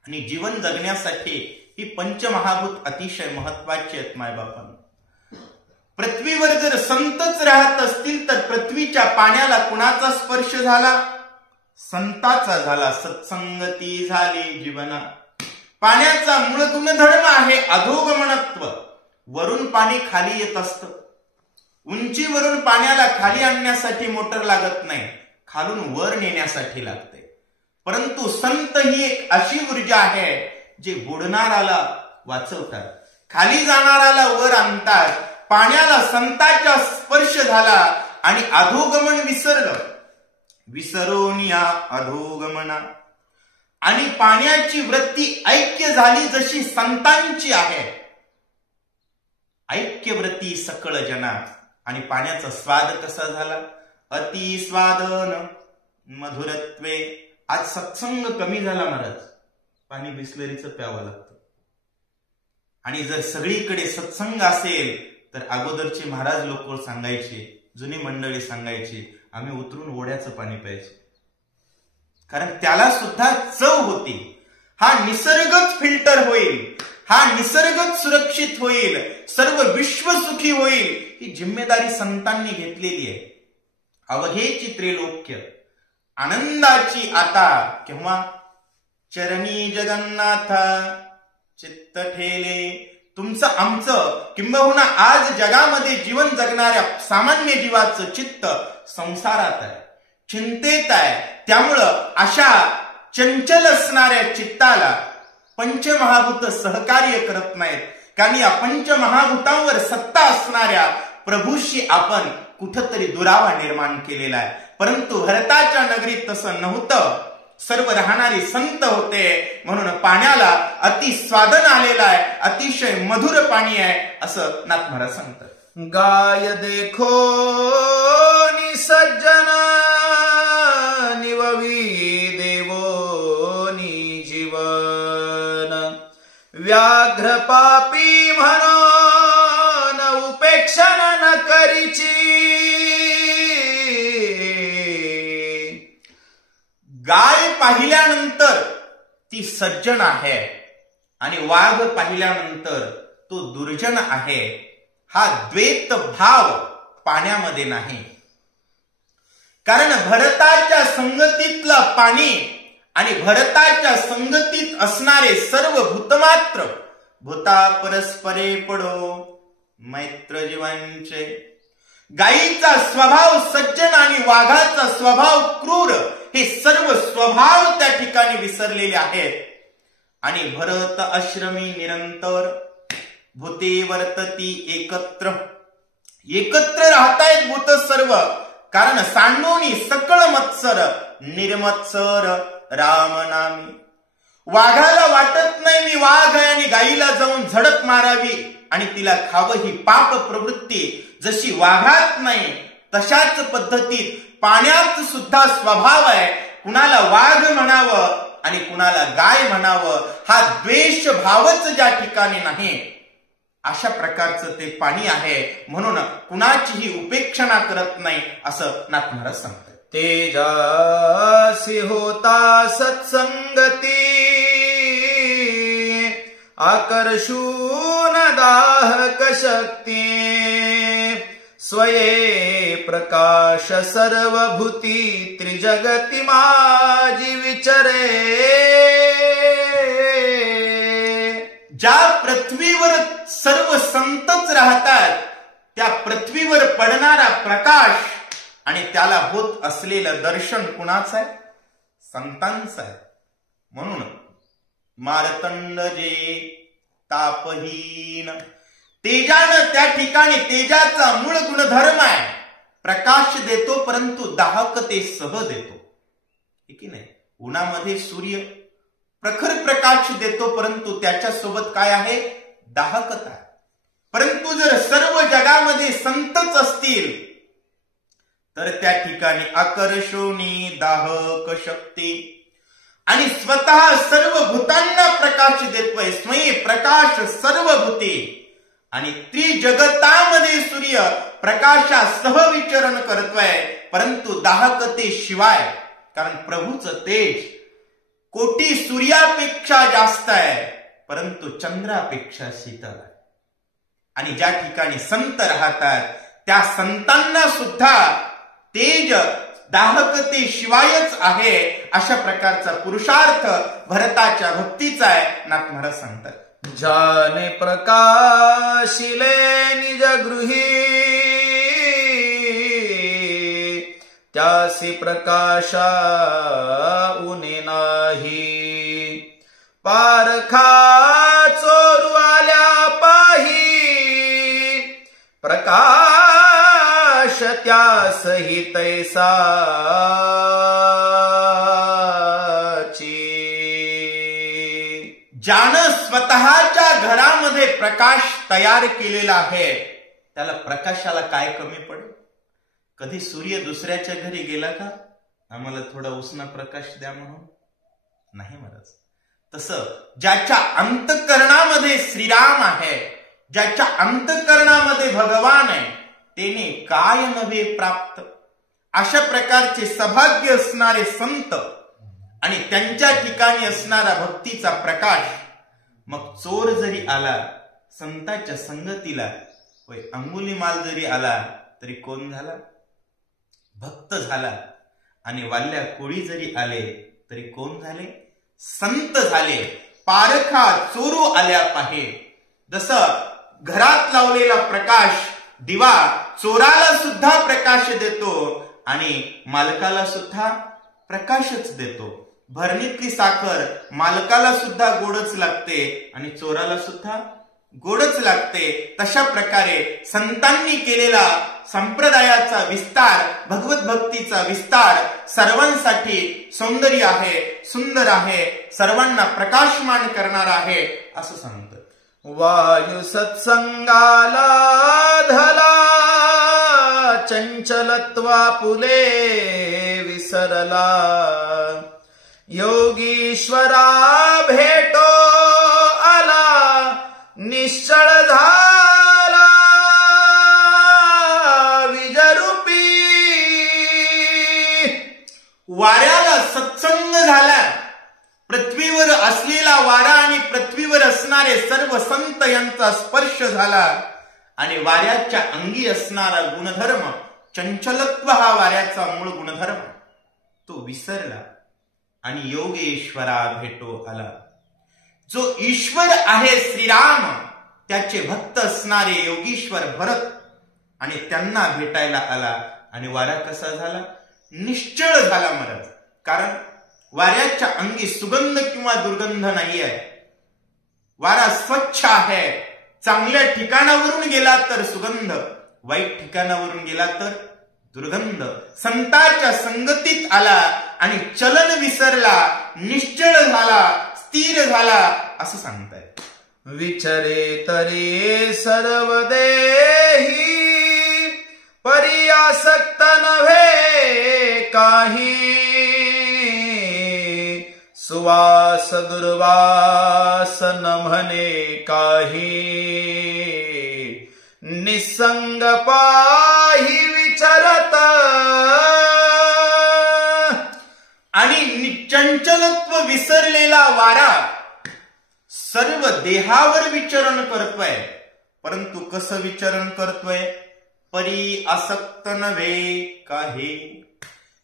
आणि जीवन जगण्यासाठी ही पंचमहाभूत अतिशय महत्वाची आहेत. मायबापांना पृथ्वीवर जर संतच राहत असतील तर पृथ्वीच्या पाण्याला कुणाचा स्पर्श झाला? संताचा झाला. सत्संगती झाली जीवना. पाण्याचा मूळ गुणधर्म आहे अधोगमनत्व. वरून पाणी खाली येत असतं. उंचीवरून पाण्याला खाली आणण्यासाठी मोटर लागत नाही, खालून वर नेण्यासाठी लागते. परंतु संत ही एक अशी ऊर्जा आहे जे बुडणाराला वाचवतात, खाली जाणाराला वर आणतात. पाण्याला संताचा स्पर्श झाला आणि अधोगमन विसरलं. विसरून या अधोगमना. आणि पाण्याची वृत्ती ऐक्य झाली जशी संतांची आहे. ऐक्यव्रती सकळ जना. आणि पाण्याचा स्वाद कसा झाला? अति स्वादन मधुरत्वे. आज सत्संग कमी झाला महाराज, पाणी बिस्लरीचं प्यावं लागतं. आणि जर सगळीकडे सत्संग असेल तर अगोदरचे महाराज लोक सांगायचे, जुनी मंडळी सांगायची, आम्ही उतरून ओढ्याचं पाणी प्यायचे, कारण त्याला सुद्धा चव होती. हा निसर्गच फिल्टर होईल, हा निसर्गच सुरक्षित होईल, सर्व विश्व सुखी होईल, ही जिम्मेदारी संतांनी घेतलेली आहे. अवघेची त्रैलोक्य आनंदाची आता केव्हा चरणी जगन्नाथ चित्त ठेले. तुमचं आमचं किंबहुना आज जगामध्ये जीवन जगणाऱ्या सामान्य जीवाचं चित्त संसारात आहे, चिंतेत आहे. त्यामुळं अशा चंचल असणाऱ्या चित्ताला पंचमहाभूत सहकार्य करत नाहीत, कारण या पंचमहाभूतांवर सत्ता असणाऱ्या प्रभूशी आपण कुठंतरी दुरावा निर्माण केलेला आहे. परंतु भरताच्या नगरीत तसं नव्हतं, सर्व राहणारी संत होते, म्हणून पाण्याला अति स्वादन आलेला आहे, अतिशय मधुर पाणी आहे असं नाथ महाराज सांगतात. गाय देखो निसज्जन निववी देवो नि जीवन. व्याघ्र पापी म्हणून उपेक्षण न करीची. गाय पाहिल्यानंतर ती सज्जन आहे आणि वाघ पाहिल्यानंतर तो दुर्जन आहे, हा द्वैत भाव पाण्यामध्ये नाही. कारण भरताच्या संगतीतलं पाणी आणि भरताच्या संगतीत असणारे सर्व भूतमात्र भूता परस्परे पडो मैत्र जीवांचे. गायीचा स्वभाव सज्जन आणि वाघाचा स्वभाव क्रूर, हे सर्व स्वभाव त्या ठिकाणी विसरलेले आहेत. आणि भरत आश्रमी निरंतर भूते वर्तती एकत्र. एकत्र राहतायत भूत सर्व, कारण सांडोनी सकळ मत्सर निर्मत्सर राम नामी. वाघाला वाटत नाही मी वाघ आहे आणि गायीला जाऊन झडप मारावी आणि तिला खावं, ही पाप प्रवृत्ती जशी वाघात नाही तशाच पद्धतीत पाण्यात सुद्धा स्वभाव आहे. कुणाला वाघ म्हणावं आणि कुणाला गाय म्हणावं, हा द्वेष भावच ज्या ठिकाणी नाही अशा प्रकारचं ते पाणी आहे. म्हणून कुणाचीही उपेक्षणा करत नाही असं नाथ महाराज सांगतात. तेजासी होता सत्संगती आकर्षून दाहक शक्ती. स्वये प्रकाश सर्वभूती त्रिजगती माझी विचरे. ज्या पृथ्वीवर सर्व संतच राहतात त्या पृथ्वीवर पडणारा प्रकाश आणि त्याला होत असलेलं दर्शन कुणाचं आहे? संतांचं आहे. म्हणून मारतंड जे तापहीन तेजानं, त्या ठिकाणी तेजाचा मूळ गुणधर्म आहे, प्रकाश देतो परंतु दाहकते सह देतो, की नाही. उन्हामध्ये सूर्य प्रखर प्रकाश देतो परंतु त्याच्या सोबत काय आहे? दाहकता. परंतु जर सर्व जगामध्ये संतच असतील तर त्या ठिकाणी आकर्षोनी दाहक शक्ती आणि स्वतः सर्व भूतांना प्रकाश देतोय. स्वयं प्रकाश सर्व भूते आणि त्रिजगतामध्ये सूर्य प्रकाशासह विचरण करतोय, परंतु दाहकते शिवाय, कारण प्रभूचं तेज कोटी सूर्यापेक्षा जास्त आहे परंतु चंद्रापेक्षा शीतल आहे. आणि ज्या ठिकाणी संत राहतात त्या संतांना सुद्धा तेज दाहकते शिवायच आहे. अशा प्रकारचा पुरुषार्थ भरताच्या भक्तीचा आहे, नाथ महाराज सांगतात. जाने प्रकाशिले निज गृही त्यासी प्रकाशा उने नाही. पारखा चोरू आल्या पाही प्रकाश त्यासही तैसा. ज्यानं स्वतःच्या घरामध्ये प्रकाश तयार केलेला आहे त्याला प्रकाशाला काय कमी पडेल? कधी सूर्य दुसऱ्याच्या घरी गेला का आम्हाला थोडा उष्ण प्रकाश द्या म्हणून? नाही महाराज. तसं ज्याच्या अंतःकरणामध्ये श्रीराम आहे, ज्याच्या अंतःकरणामध्ये भगवान आहे, त्याने काय नव्हे प्राप्त. अशा प्रकारचे सौभाग्य असणारे संत आणि त्यांच्या ठिकाणी असणारा भक्तीचा प्रकाश. मग चोर जरी आला संतांच्या संगतीला, अंगुलीमाल जरी आला तरी कोण झाला? भक्त झाला. आणि वाल्या कोळी जरी आले तरी कोण झाले? संत झाले. पारखा चोरू आल्या पाहे. जसं घरात लावलेला प्रकाश दिवा चोराला सुद्धा प्रकाश देतो आणि मालकाला सुद्धा प्रकाशच देतो. भरणीतली साखर मालकाला सुद्धा गोडच लागते आणि चोराला सुद्धा गोडच लागते. तशा प्रकारे संतांनी केलेला संप्रदायाचा विस्तार, भगवत भक्तीचा विस्तार सर्वांसाठी सौंदर्य आहे, सुंदर आहे, सर्वांना प्रकाशमान करणार आहे असं सांगतं. वायू सत्संगाला धला, चंचलत्वा पुले विसरला. योगीश्वरा भेटो आला, निश्चळ झाला विजरूपी. वाऱ्याला सत्संग झाला. पृथ्वीवर असलेला वारा आणि पृथ्वीवर असणारे सर्व संत यांचा स्पर्श झाला आणि वाऱ्याच्या अंगी असणारा गुणधर्म चंचलत्व, हा वाऱ्याचा मूळ गुणधर्म, तो विसरला आणि योगेश्वरा भेटो आला. जो ईश्वर आहे श्रीराम, त्याचे भक्त असणारे योगीश्वर भरत आणि त्यांना भेटायला आला आणि वारा कसा झाला? निश्चळ झाला महाराज. कारण वाऱ्याच्या अंगी सुगंध किंवा दुर्गंध नाही आहे. वारा स्वच्छ आहे. चांगल्या ठिकाणावरून गेला तर सुगंध, वाईट ठिकाणावरून गेला तर दुर्गंध. संतांच्या संगतीत आला आणि चलन विसरला, निश्चळ झाला, स्थिर झाला असं सांगताय. विचरे तरी सर्व देही, परियासक्त नव्हे काही. सुवास दुर्वास न म्हणे काही, निसंग पाही विचरत. आणि चंचलत्व विसरलेला वारा सर्व देहावर विचरण करतोय. परंतु कसं विचरण करतोय? परी आसक्त नव्हे काही.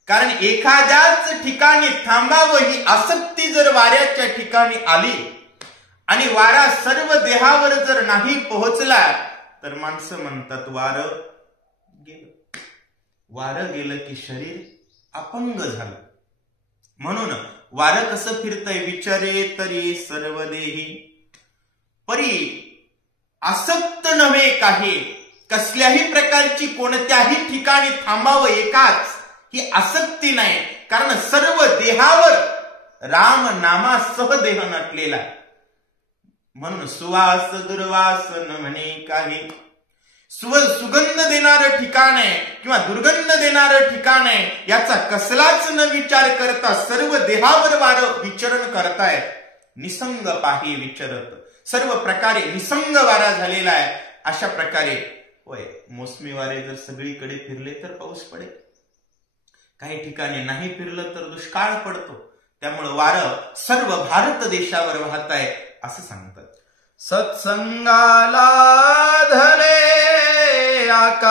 कारण एखाद्याच ठिकाणी थांबावं ही आसक्ती जर वाऱ्याच्या ठिकाणी आली आणि वारा सर्व देहावर जर नाही पोहोचला तर माणसं म्हणतात वारं गेलं. वारं गेलं की शरीर अपंग झालं. म्हणून वारं कसं फिरतंय? विचारे तरी सर्व देही, परी आसक्त नव्हे काही. कसल्याही प्रकारची कोणत्याही ठिकाणी थांबावं एकाच ही आसक्ती नाही. कारण सर्व देहावर राम नामासह देह नटलेला. म्हणून सुवास दुर्वास न म्हणे काही. सुगंध देणारं ठिकाण आहे किंवा दुर्गंध देणारं ठिकाण आहे याचा कसलाच न विचार करता सर्व देहावर वारं विचरण करताय. निसंग पाही विचरत. सर्व प्रकारे निसंग वारा झालेला आहे. अशा प्रकारे होय, मोसमी वारे जर सगळीकडे फिरले तर पाऊस पडेल. काही ठिकाणी नाही फिरलं तर दुष्काळ पडतो. त्यामुळे वारं सर्व भारत देशावर वाहत आहे असं सांगतात. सत्संगाला धले आकाश,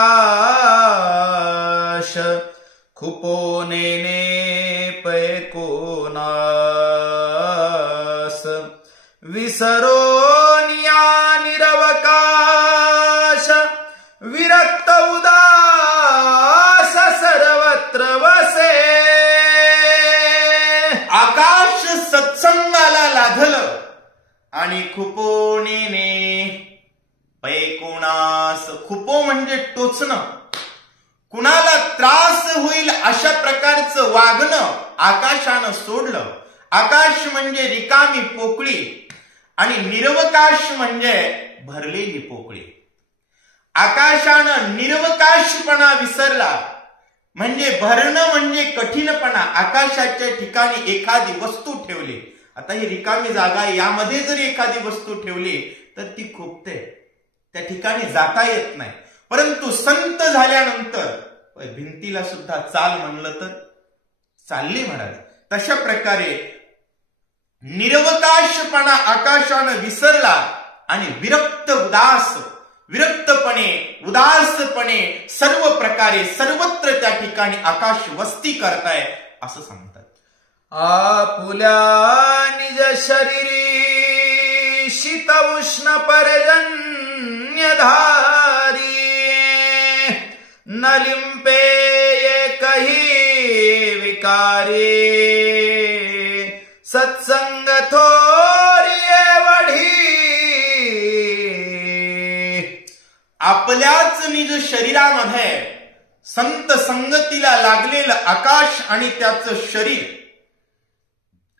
खुपोनेने पैकोनास. विसरोनिया निरवकाश, विरक्त उदास सर्वत्र वसे. आकाश सत्संगाला लाधलं आणि खुपोनेने पैकोनास. खुपो म्हणजे टोचणं. कुणाला त्रास होईल अशा प्रकारचं वागणं आकाशानं सोडलं. आकाश म्हणजे रिकामी पोकळी आणि निरवकाश म्हणजे भरलेली पोकळी. आकाशानं निरवकाशपणा विसरला म्हणजे भरणं म्हणजे कठीणपणा. आकाशाच्या ठिकाणी एखादी वस्तू ठेवली, आता ही रिकामी जागा आहे, यामध्ये जर एखादी वस्तू ठेवली तर ती खुपते, त्या ठिकाणी जाता येत नाही. परंतु संत झाल्यानंतर भिंतीला सुद्धा चाल म्हणलं तर चालली महाराज. तशा प्रकारे निरवकाशपणा आकाशानं विसरला आणि विरक्तपणे उदासपणे सर्व प्रकारे सर्वत्र त्या ठिकाणी आकाश वस्ती करताय असं सांगतात. आपुल्या निज शरीरी शीत उष्ण पर्जन्यधारी न लिंपे एकही विकारी सत्संग थोरी एवढी. आपल्याच निज शरीरामध्ये संत संगतीला लागलेलं आकाश आणि त्याचं शरीर.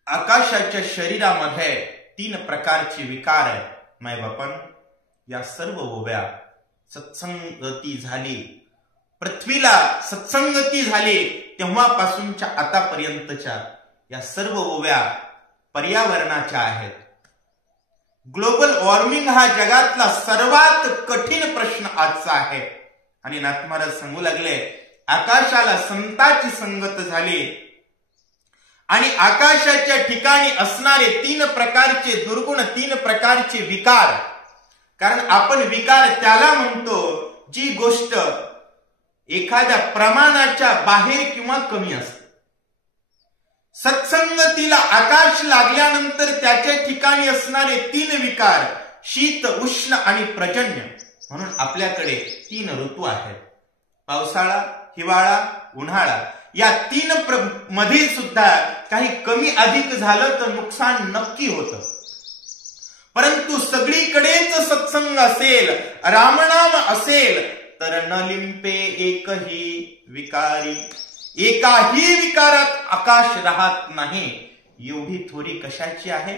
आकाशाच्या शरीरामध्ये 3 प्रकारचे विकार आहेत मायबापन. या सर्व ओव्या सत्संगती झाली, पृथ्वीला सत्संगती झाली तेव्हापासूनच्या आतापर्यंतच्या या सर्व ओव्या पर्यावरणाच्या आहेत. ग्लोबल वॉर्मिंग हा जगातला सर्वात कठीण प्रश्न आजचा आहे. आणि नाथ महाराज सांगू लागले, आकाशाला संताची संगत झाली आणि आकाशाच्या ठिकाणी असणारे 3 प्रकारचे दुर्गुण, 3 प्रकारचे विकार. कारण आपण विकार त्याला म्हणतो जी गोष्ट एखाद्या प्रमाणाच्या बाहेर किंवा कमी असते. सत्संगतीला आकाश लागल्यानंतर त्याच्या ठिकाणी असणारे 3 विकार, शीत, उष्ण आणि पर्जन्य. म्हणून आपल्याकडे 3 ऋतू आहेत, पावसाळा, हिवाळा, उन्हाळा. या 3 मध्ये सुद्धा काही कमी अधिक झालं तर नुकसान नक्की होतं. परंतु सगळीकडेच सत्संग असेल, रामनाम असेल तर न लिंपे एकही विकारी. एकाही विकारात आकाश राहत नाही. एवढी थोरी कशाची आहे?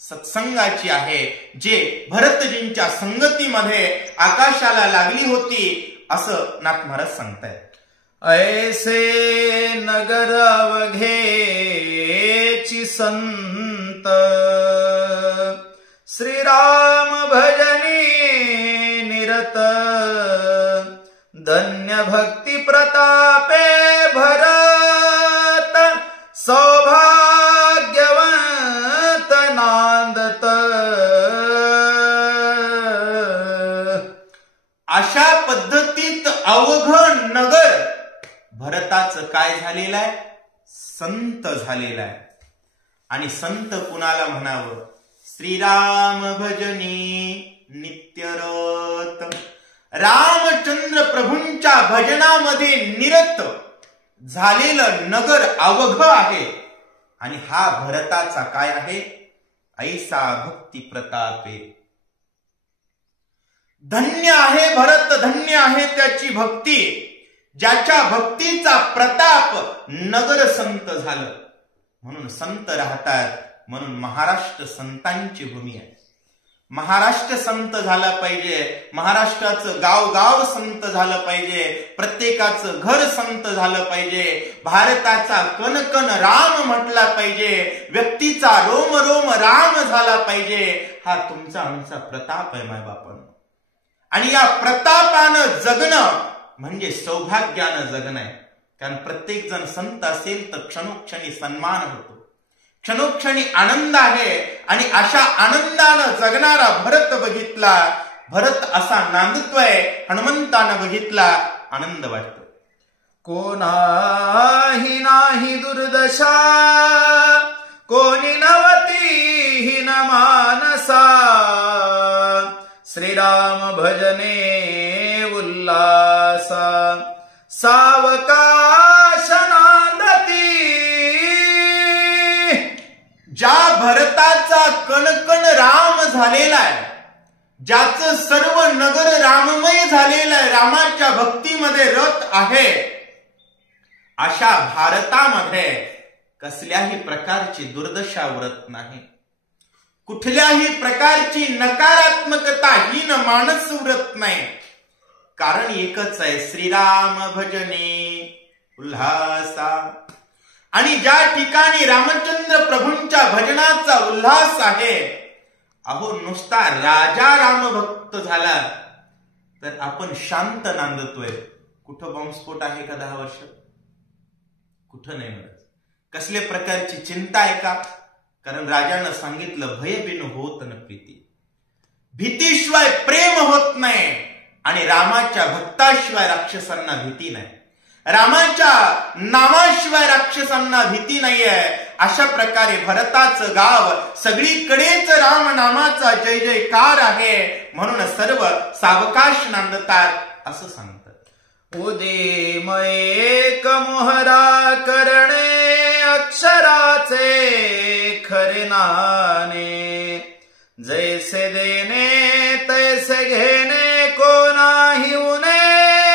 सत्संगाची आहे, जे भरतजींच्या संगतीमध्ये आकाशाला लागली होती असं नाथ महाराज सांगतायत. ऐसे नगर अवघेची संत श्रीराम भजनी निरत धन्य भक्ती प्रतापे भरत सौभाग्यवंत नांदत. अशा पद्धतीत अवघ नगर भरताचं काय झालेलं आहे? संत झालेला आहे. आणि संत कुणाला म्हणावं? श्रीराम भजनी नित्यरत. रामचंद्र प्रभूंच्या भजनामध्ये निरत झालेलं नगर अवघ आहे. आणि हा भरताचा काय आहे? ऐसा भक्ती प्रतापे. धन्य आहे भरत, धन्य आहे त्याची भक्ती, ज्याच्या भक्तीचा प्रताप नगर संत झालं. म्हणून संत राहतात. म्हणून महाराष्ट्र संतांची भूमी आहे. महाराष्ट्र संत झाला पाहिजे, महाराष्ट्राचं गाव संत झालं पाहिजे, प्रत्येकाचं घर संत झालं पाहिजे, भारताचा कण कण राम म्हटला पाहिजे, व्यक्तीचा रोम रोम राम झाला पाहिजे. हा तुमचा आमचा प्रताप आहे मायबापांनो. आणि या प्रतापानं जगणं म्हणजे सौभाग्यानं जगणं आहे. कारण प्रत्येक जण संत असेल तर क्षणोक्षणी सन्मान होतो, क्षणोक्षणी आनंद आहे. आणि अशा आनंदानं जगणारा भरत बघितला, भरत असा नांदतोय, हनुमंतानं बघितला, आनंद वाटतो. कोणाही नाही दुर्दशा, कोणी नवती न मानसा, श्रीराम भजने उल्लासा, सावकाश नांदती. ज्या भरताचा कणकण राम झालेला आहे, ज्याचं सर्व नगर राममय झालेलं आहे, रामाच्या भक्तीमध्ये रत आहे, अशा भारतामध्ये कसल्याही प्रकारची दुर्दशा उरत नाही. कुठल्याही प्रकारची नकारात्मकता हीन माणस उरत नाही. कारण एकच आहे, श्रीराम भजने उल्हासा. आणि ज्या ठिकाणी रामचंद्र प्रभूंच्या भजनाचा उल्हास आहे, अहो नुसता राजा रामभक्त झाला तर आपण शांत नांदतोय. कुठं बॉम्बस्फोट आहे का 10 वर्ष? कुठं नाही मिळत. कसल्या प्रकारची चिंता आहे का? कारण राजानं सांगितलं, भय बिन होत न प्रीती. भीतीशिवाय प्रेम होत नाही आणि रामाच्या भक्ताशिवाय राक्षसांना भीती नाही. रामाच्या नामाशिवाय राक्षसांना भीती नाहीये. अशा प्रकारे भरताचं गाव सगळीकडेच राम नामाचा जय जयकार आहे, म्हणून सर्व सावकाश नांदतात असं सांगतात. उदीम एक मोहरा करणे अक्षराचे खरे नाने. जैसे देणे तैसे घेणे कोणाही उणे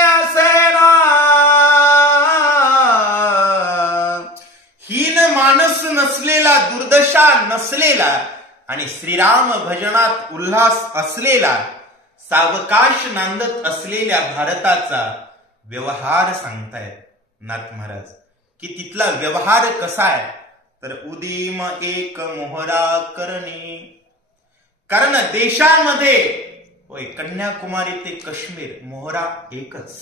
असे ना. हीन मानस नसलेला, दुर्दशा नसलेला आणि श्रीराम भजनात उल्हास असलेला, सावकाश नांदत असलेल्या भारताचा व्यवहार सांगतायत नाथ महाराज. की तिथला व्यवहार कसा आहे तर उदीम एक मोहरा करणे. कारण देशामध्ये होय कन्याकुमारी ते काश्मीर मोहरा एकच.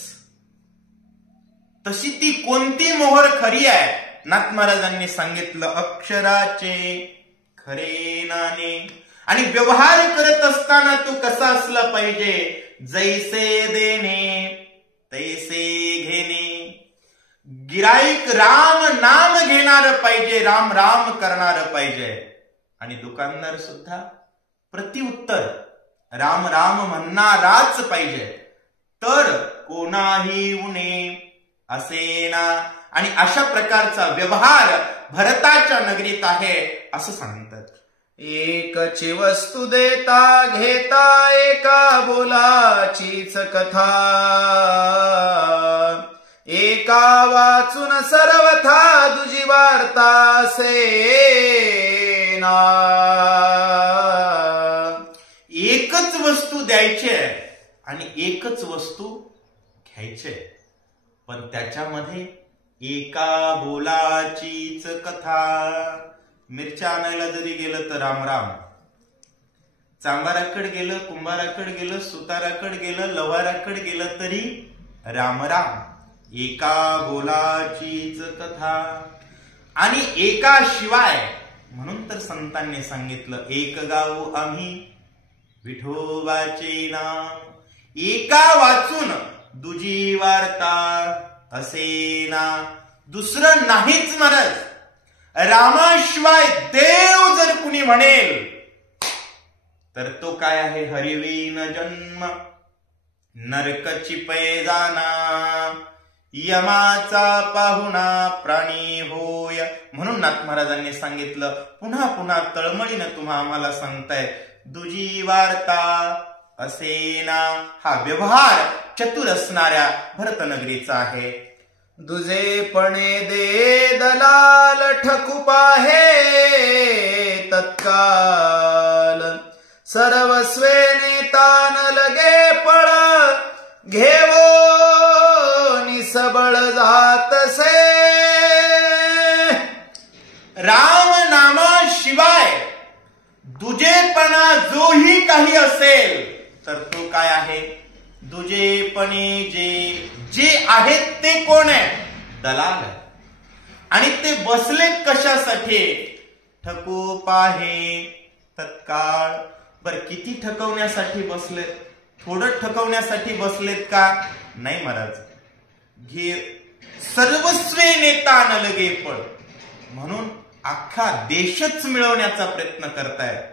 तशी ती कोणती मोहर खरी आहे? नाथ महाराजांनी सांगितलं, अक्षराचे खरे नाणे. आणि व्यवहार करत असताना तू कसा असला पाहिजे? जैसे देणे तैसे घेणे. गिराईक राम नाम घेणार पाहिजे, राम राम करणार पाहिजे. आणि दुकानदार सुद्धा प्रतिउत्तर राम राम म्हणणाराच पाहिजे. तर कोणाही उणे असे ना. आणि अशा प्रकारचा व्यवहार भरताच्या नगरीत आहे असं सांगतात. एकची वस्तू देता घेता एका बोलाचीच कथा. एका वाचून सर्वथा दुजी वार्ता सेना. एकच वस्तू द्यायची आणि एकच वस्तू घ्यायची, पण त्याच्यामध्ये एका बोलाचीच कथा. मिरच्या आणायला जरी गेलं तर राम राम. चांबाराकडे गेलं, कुंभाराकडे गेलं, सुताराकडे गेलं, लवाराकडे गेलं तरी राम राम. एका बोलाचीच कथा. आणि एका शिवाय म्हणून तर संतांनी सांगितलं, एक गाऊ आम्ही विठोबाचे नाम. एका वाचून दुजी वार्ता असे ना. दुसरं नाहीच महाराज. रामाशिवाय देव जर कुणी म्हणेल तर तो काय आहे? हरिवीन जन्म नरकची पैजाना. यमाचा पाहुणा प्राणी होय. म्हणून नाथ महाराजांनी सांगितलं, पुन्हा पुन्हा तळमळीनं तुम्हा आम्हाला सांगताय, दुजी वार्ता असे ना. हा व्यवहार चतुर असणाऱ्या भरतनगरीचा आहे. दुजेपणे दे दलाल ठकू पाहे तत्काल. सर्वस्वे नेतान लगे पळ घेवो निसबळ जातसे. राम नामाशिवाय दुजेपणा जोही काही असेल तर तो काय आहे? दुजेपणे जे आहेत ते कोण आहे? दलाल. आणि ते बसलेत कशासाठी? ठकू पाहे तत्काळ. बर किती ठकवण्यासाठी बसलेत? थोडं ठकवण्यासाठी बसलेत का? नाही महाराज. घे सर्वस्वे नेता न लगे पळ. म्हणून अख्खा देशच मिळवण्याचा प्रयत्न करतायत.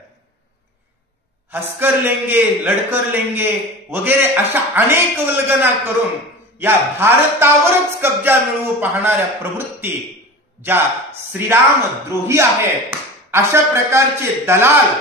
हस्कर लेंगे, लडकर लेंगे वगैरे अशा अनेक वल्गना करून या भारतावरच कब्जा मिळवू पाहणाऱ्या प्रवृत्ती ज्या श्रीराम द्रोही आहेत, अशा प्रकारचे दलाल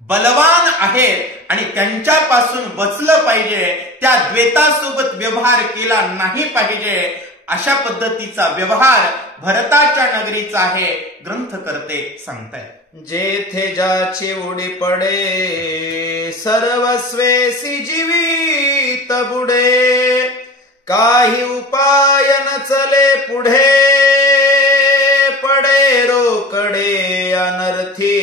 बलवान आहेत आणि त्यांच्यापासून बचलं पाहिजे. त्या द्वेतासोबत व्यवहार केला नाही पाहिजे. अशा पद्धतीचा व्यवहार भरताच्या नगरीचा आहे, ग्रंथकर्ते सांगतायत. जेथे ज्याची उडी पडे सर्वस्वेसी जीवित बुडे. काही उपाय न चले पुढे, पडे रोकडे अनर्थी.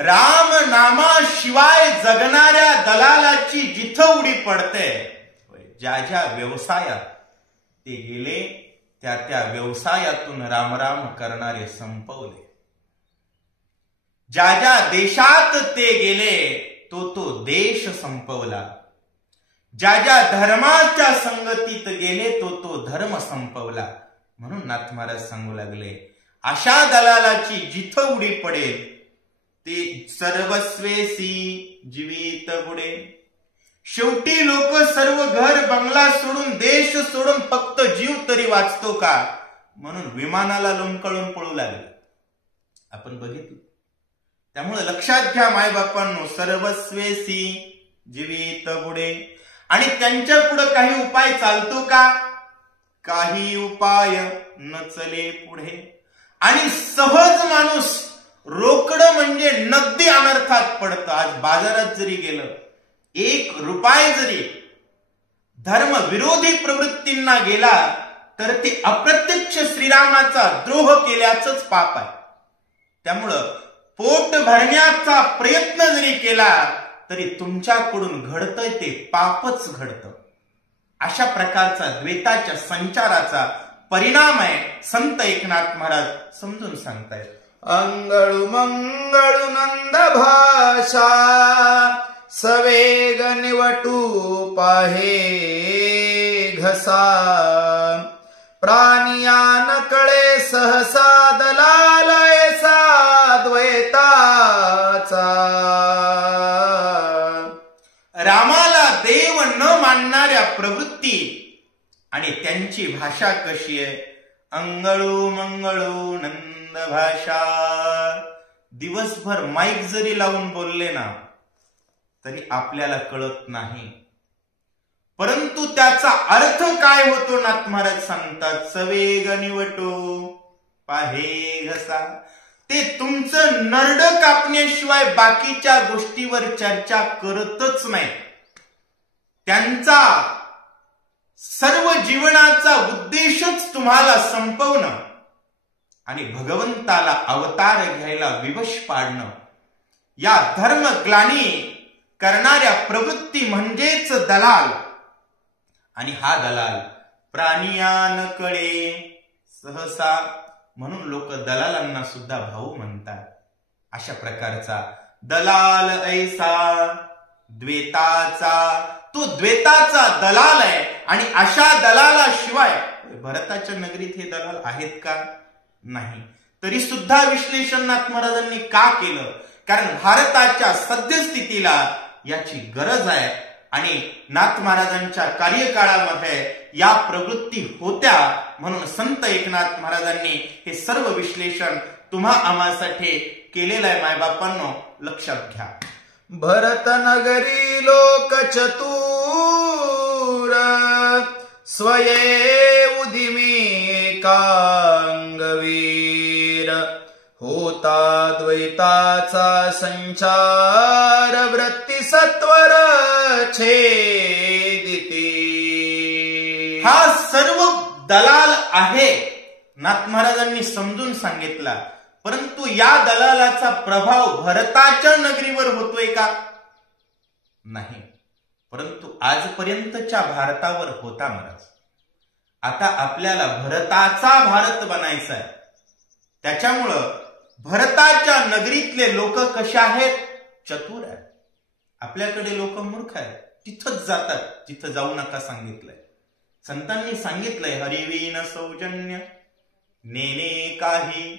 राम नामाशिवाय जगणाऱ्या दलालाची जिथं उडी पडते, ज्या ज्या व्यवसायात ते गेले त्या त्या व्यवसायातून रामराम करणारे संपवले. ज्या ज्या देशात ते गेले तो देश संपवला. ज्या ज्या धर्माच्या संगतीत गेले तो धर्म संपवला. म्हणून नाथ महाराज सांगू लागले, अशा दलालाची जिथं उडी पडेल ते सर्वस्वेसी जीवित बुडे. शेवटी लोक सर्व घर बंगला सोडून, देश सोडून फक्त जीव तरी वाचतो का म्हणून विमानाला लोंबकळून पळू लागले. आपण बघितलं. त्यामुळे लक्षात घ्या मायबापांनो, सर्वस्वेसी जीवित बुडे. आणि त्यांच्या पुढे काही उपाय चालतो का? काही उपाय न चले पुढे. आणि सहज माणूस रोकडं म्हणजे नगदी अनर्थात पडतं. आज बाजारात जरी गेलं, 1 रुपया जरी धर्म विरोधी प्रवृत्तींना गेला तर ते अप्रत्यक्ष श्रीरामाचा द्रोह केल्याचंच पाप आहे. त्यामुळं पोट भरण्याचा प्रयत्न जरी केला तरी तुमच्याकडून घडतंय ते पापच घडतं. अशा प्रकारचा द्वैताच्या संचाराचा परिणाम आहे. संत एकनाथ महाराज समजून सांगतायत. अंगळू मंगळू नंद भाषा, सवेग निवटू पाहे घसा. प्राणिया न कळे सहसा दलाल ऐसा द्वैताचा. रामाला देव न मानणाऱ्या प्रवृत्ती आणि त्यांची भाषा कशी आहे? अंगळू मंगळू नंद भाषा. दिवसभर माईक जरी लावून बोलले ना तरी आपल्याला कळत नाही, परंतु त्याचा अर्थ काय होतो नाथ महाराज सांगतात. सवेग निवटो पाहे घसा. ते तुमचं नरड कापण्याशिवाय बाकीच्या गोष्टीवर चर्चा करतच नाही. त्यांचा सर्व जीवनाचा उद्देशच तुम्हाला संपवणं आणि भगवंताला अवतार घ्यायला विवश पाडणं. या धर्मग्लानी करणाऱ्या प्रवृत्ती म्हणजेच दलाल. आणि हा दलाल प्राणियान कळे सहसा, म्हणून लोक दलालांना सुद्धा भाऊ म्हणतात. अशा प्रकारचा दलाल ऐसा द्वैताचा. तो द्वैताचा दलाल आहे. आणि अशा दलालाशिवाय भरताच्या नगरीत हे दलाल आहेत का? नाही. तरी सुद्धा विश्लेषण नाथ महाराजांनी का केलं? कारण भारताच्या सद्यस्थितीला याची गरज आहे. आणि नाथ महाराजांच्या कार्यकाळामध्ये या प्रवृत्ती होत्या. म्हणून संत एकनाथ महाराजांनी हे सर्व विश्लेषण तुम्हा आम्हासाठी केलेलं आहे. मायबापांनो लक्षात घ्या. भरत नगरी लोक चतुर, स्वये उदिमी कांगवीर. होता द्वैताचा संचार, वृत्ती सत्वर छेदिती. हा सर्व दलाल आहे नाथ महाराजांनी समजून सांगितला. परंतु या दलालाचा प्रभाव भरताच्या नगरीवर होतोय का? नाही. परंतु आजपर्यंतच्या भारतावर होता महाराज. आता आपल्याला भरताचा भारत बनायचा आहे. त्याच्यामुळं भरताच्या नगरीतले लोक कसे आहेत? चतुर आहेत. आपल्याकडे लोक मूर्ख आहेत. तिथंच जातात जिथं जाऊ नका सांगितलंय. संतांनी सांगितलंय हरिवीन सौजन्य नेने काही.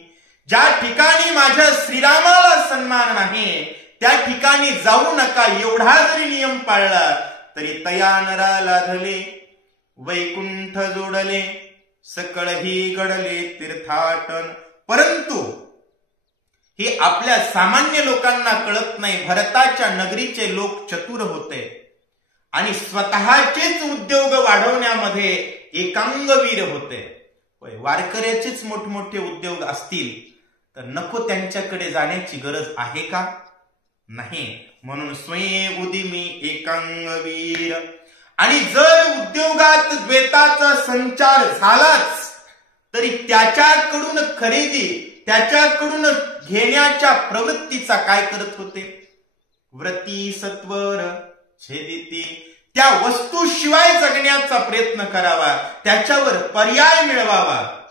ज्या ठिकाणी माझ्या श्रीरामाला सन्मान नाही त्या ठिकाणी जाऊ नका. एवढा जरी नियम पाळला तरी तया नरा लाधले, वैकुंठ जोडले, सकळही गडले तीर्थाटन. परंतु हे आपल्या सामान्य लोकांना कळत नाही. भरताच्या नगरीचे लोक चतुर होते आणि स्वतःचेच उद्योग वाढवण्यामध्ये एकांगवीर होते. वारकऱ्याचेच मोठमोठे उद्योग असतील तर नको त्यांच्याकडे जाण्याची गरज आहे का? नाही. म्हणून स्वयं उदिमी एकांगवीर. आणि जर उद्योगात द्वैताचा संचार झालाच तरी त्याच्याकडून खरेदी, त्याच्याकडून घेण्याच्या प्रवृत्तीचा काय करत होते? व्रती सत्वर छेदिती. त्या वस्तूशिवाय जगण्याचा प्रयत्न करावा, त्याच्यावर पर्याय मिळवावा.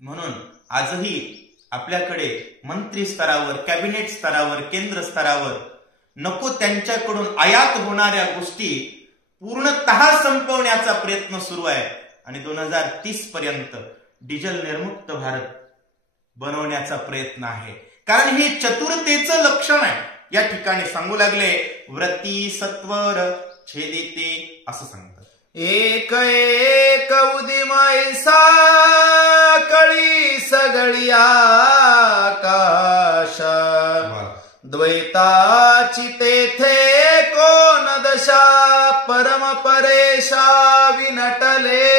म्हणून आजही आपल्याकडे मंत्री स्तरावर, कॅबिनेट स्तरावर, केंद्र स्तरावर नको त्यांच्याकडून आयात होणाऱ्या गोष्टी पूर्णतः संपवण्याचा प्रयत्न सुरू आहे. आणि 2030 पर्यंत डिझेल निर्मुक्त भारत बनवण्याचा प्रयत्न आहे. कारण हे चतुरतेचं लक्षण आहे. या ठिकाणी सांगू लागले व्रती सत्वर छेदिते असं सांगतात. एक एक उदिमैसा कळी सगळी आकाश. द्वैताची तेथे कोण दशा परम परेशा विनटले.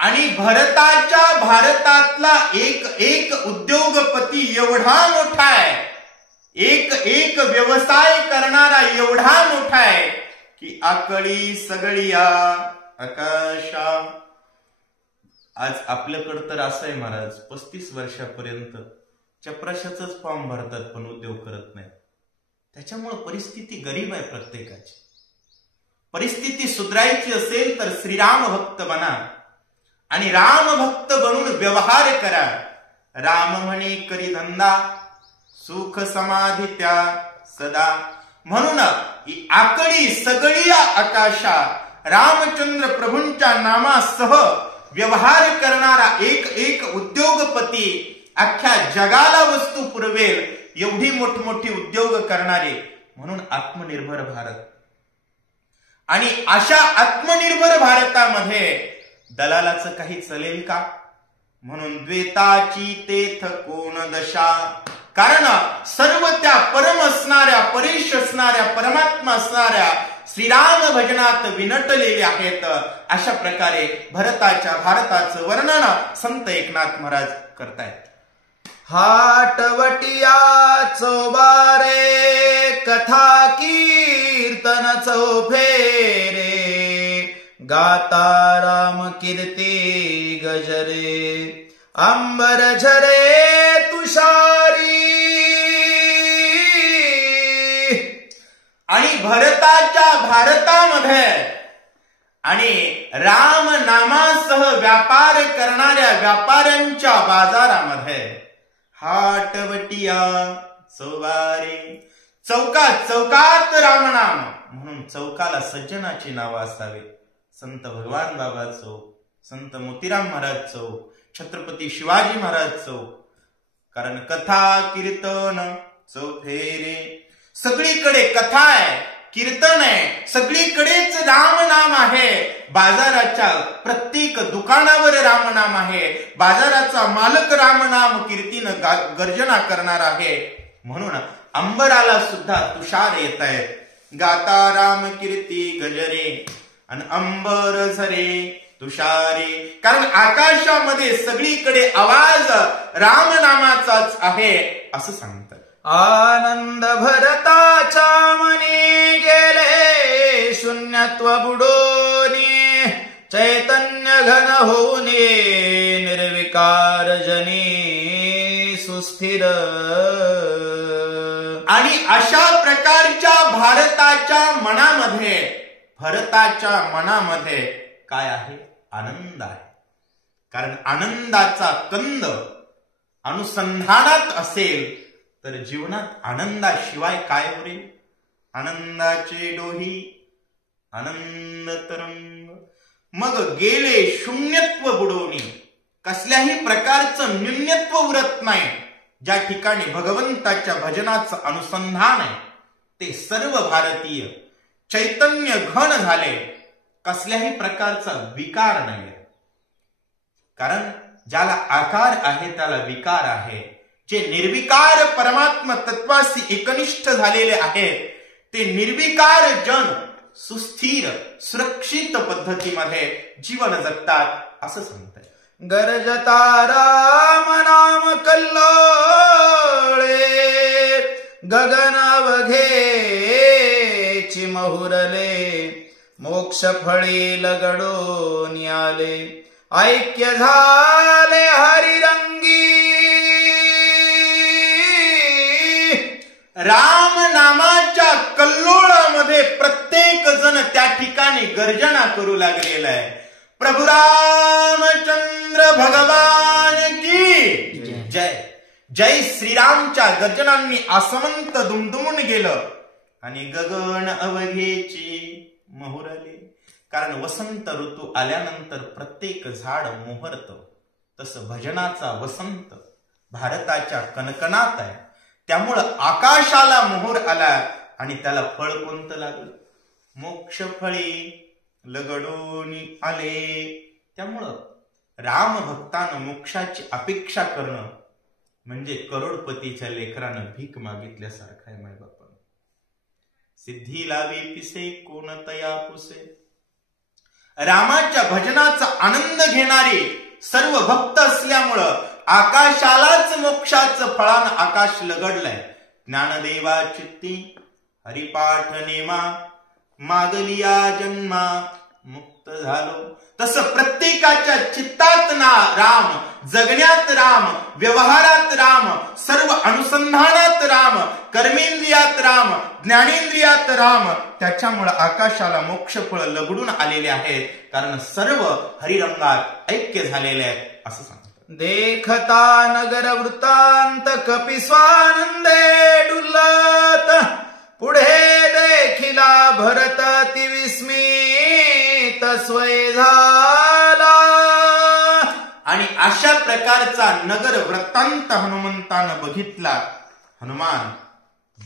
आणि भारतातला एक एक उद्योगपती एवढा मोठा आहे, एक एक व्यवसाय करणारा एवढा मोठा आहे की आकळी सगळी आकाशा. आज आपल्याकडं तर असं आहे महाराज, 35 वर्षापर्यंत चपराशाचाच फॉर्म भरतात पण उद्योग करत नाही. त्याच्यामुळे परिस्थिती गरीब आहे प्रत्येकाची. परिस्थिती सुधारायची असेल तर श्रीराम भक्त बना आणि राम भक्त बनून व्यवहार करा. राम म्हणे करी धंदा सुख समाधी त्या सदा. म्हणून आकळी सगळी आकाशा रामचंद्र प्रभूंच्या नामासह व्यवहार करणारा एक एक उद्योगपती अख्ख्या जगाला वस्तू पुरवेल एवढी मोठमोठी उद्योग करणारे. म्हणून आत्मनिर्भर भारत. आणि अशा आत्मनिर्भर भारतामध्ये दलालाचं काही चलेल का? म्हणून द्वैताची तेथ कोण दशा. कारण सर्व त्या परम असणाऱ्या, परेश असणाऱ्या, परमात्मा असणाऱ्या श्रीराम भजनात विनटलेले आहेत. अशा प्रकारे भारताचं वर्णन संत एकनाथ महाराज करतायत. हाटवटिया चौबारे कथा कीर्तन चौफेरे. गाता राम कीर्ती गजरे अंबर झरे तुषारी. आणि भारतामध्ये आणि राम नामासह व्यापार करणाऱ्या व्यापाऱ्यांच्या बाजारामध्ये हाटवटिया चौबारे. चौकात रामनाम. म्हणून चौकाला सज्जनाची नावं असावी. संत भगवान बाबा चौक, संत मोतीराम महाराज चौक, छत्रपती शिवाजी महाराज चौक. कारण कथा कीर्तन चौफेरे. सगळीकडे कथा आहे, कीर्तन आहे, सगळीकडेच रामनाम आहे. बाजाराच्या प्रत्येक दुकानावर रामनाम आहे. बाजाराचा मालक रामनाम कीर्तीनं गर्जना करणार आहे. म्हणून अंबराला सुद्धा तुषार येत आहेत. गाता राम कीर्ती गजरे आणि अंबर झरे तुषारी. कारण आकाशामध्ये सगळीकडे आवाज रामनामाचाच आहे असं सांगतात. आनंद भरताच्या मनी गेले शून्यत्व बुडोनी. चैतन्य घन होऊने निर्विकार जनी सुस्थिर. आणि अशा प्रकारच्या भारताच्या मनामध्ये काय आहे? आनंद आहे. कारण आनंदाचा कंद अनुसंधानात असेल तर जीवनात आनंदाशिवाय काय होईल? आनंदाचे डोही आनंद तरंग. मग गेले शून्यत्व बुडवणे. कसल्याही प्रकारचं न्यूनत्व उरत नाही. ज्या ठिकाणी भगवंताच्या भजनाचं अनुसंधान आहे ते सर्व भारतीय चैतन्य घन झाले. कसल्याही प्रकारचा विकार नाही. कारण ज्याला आकार आहे त्याला विकार आहे. जे निर्विकार परमात्मा तत्वाशी एकनिष्ठ झालेले आहेत ते निर्विकार जन सुस्थिर सुरक्षित पद्धतीमध्ये जीवन जगतात असं सांगतात. गरजता राम नाम कल्लोळे गगन अवघेची महुरले मोक्ष फळी लगडून आले ऐक्य झाले हरिरंगी राम नामाच्या कल्लोळामध्ये प्रत्येक जण त्या ठिकाणी गर्जना करू लागलेला आहे. प्रभू रामचंद्र भगवान की जय. जय श्रीरामच्या गर्जनांनी आसमंत दुमदुमून गेलं आणि गगन अवघेची मोहरले. कारण वसंत ऋतू आल्यानंतर प्रत्येक झाड मोहरत, तसं भजनाचा वसंत भारताच्या कणकणात आहे. त्यामुळं आकाशाला मोहर आला आणि त्याला फळ कोणतं लागलं? मोक्ष फळी लगडून आले. त्यामुळं राम भक्तानं मोक्षाची अपेक्षा करणं म्हणजे करोडपतीच्या लेकरानं भीक मागितल्यासारखं आहे. माय बापा सिद्धी लावी पिसे कोण तया पुसे. रामाच्या भजनाचा आनंद घेणारे सर्व भक्त असल्यामुळं आकाशालाच मोक्षाचं फळानं आकाश लगडलंय. ज्ञानदेवा चित्ती हरिपाठ नेमा मागलिया जन्मा मुक्त झालो. तसं प्रत्येकाच्या चित्तात ना राम, जगण्यात राम, व्यवहारात राम, सर्व अनुसंधानात राम, कर्मेंद्रियात राम, ज्ञानेंद्रियात राम. त्याच्यामुळे आकाशाला मोक्षफळ लगडून आलेले आहेत. कारण सर्व हरिरंगात ऐक्य झालेले आहेत असं सांगतात. देखता नगर वृत्तांत कपी स्वानंदे डुलत पुढे देखिला भरत ती विस्मित स्वय झाला. आणि अशा प्रकारचा नगर वृत्तांत हनुमंतानं बघितला. हनुमान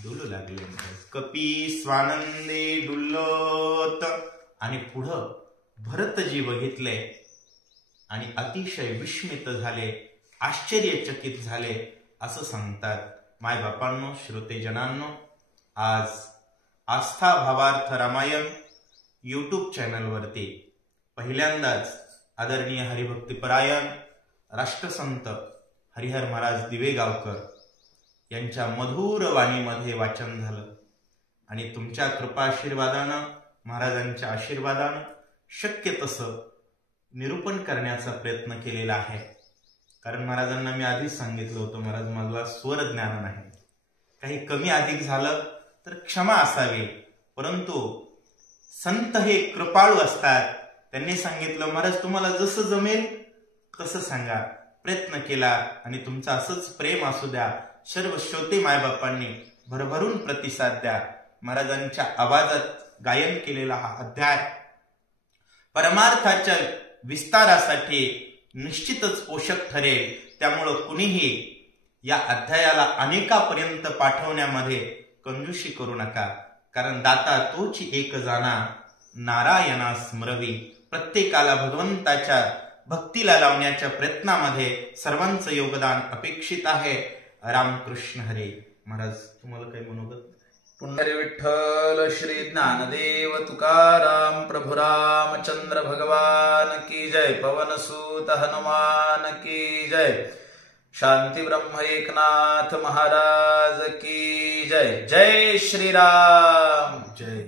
डुलू लागले. कपी स्वानंदे डुल्लत. आणि पुढं भरतजी बघितले आणि अतिशय विस्मित झाले, आश्चर्यचकित झाले असं सांगतात. मायबापांनो, श्रोतेजनांनो, आज आस्था भावार्थ रामायण यूट्यूब चॅनलवरती पहिल्यांदाच आदरणीय हरिभक्तीपरायण राष्ट्रसंत हरिहर महाराज दिवेगावकर यांच्या मधुर वाणीमध्ये वाचन झालं. आणि तुमच्या कृपाशीर्वादानं, महाराजांच्या आशीर्वादानं शक्य तसं निरूपण करण्याचा प्रयत्न केलेला आहे. कारण महाराजांना मी आधीच सांगितलं होतं, महाराज मला स्वर ज्ञान नाही, काही कमी अधिक झालं तर क्षमा असावी. परंतु संत हे कृपाळू असतात. त्यांनी सांगितलं, महाराज तुम्हाला जसं जमेल तसं सांगा. प्रयत्न केला आणि तुमचं असंच प्रेम असू द्या. सर्व श्रोते मायबापांनी भरभरून प्रतिसाद द्या. महाराजांच्या आवाजात गायन केलेला हा अध्याय परमार्थाच्या विस्तारासाठी निश्चितच पोषक ठरेल. त्यामुळं कुणीही या अध्यायाला अनेकापर्यंत पाठवण्यामध्ये कंजूशी करू नका. कारण दाता तोची एक जाणा, नारायणा स्मरवी. प्रत्येकाला भगवंताच्या भक्तीला लावण्याच्या प्रयत्नामध्ये सर्वांचं योगदान अपेक्षित आहे. रामकृष्ण हरे. महाराज तुम्हाला काही मनोगत? पुंडरी विठ्ठल श्री ज्ञानदेव तुकाराम प्रभु रामचंद्र भगवान की जय. पवनसूत हनुमान की जय. शांती ब्रह्म एकनाथ महाराज की जय. जय श्री राम. जय.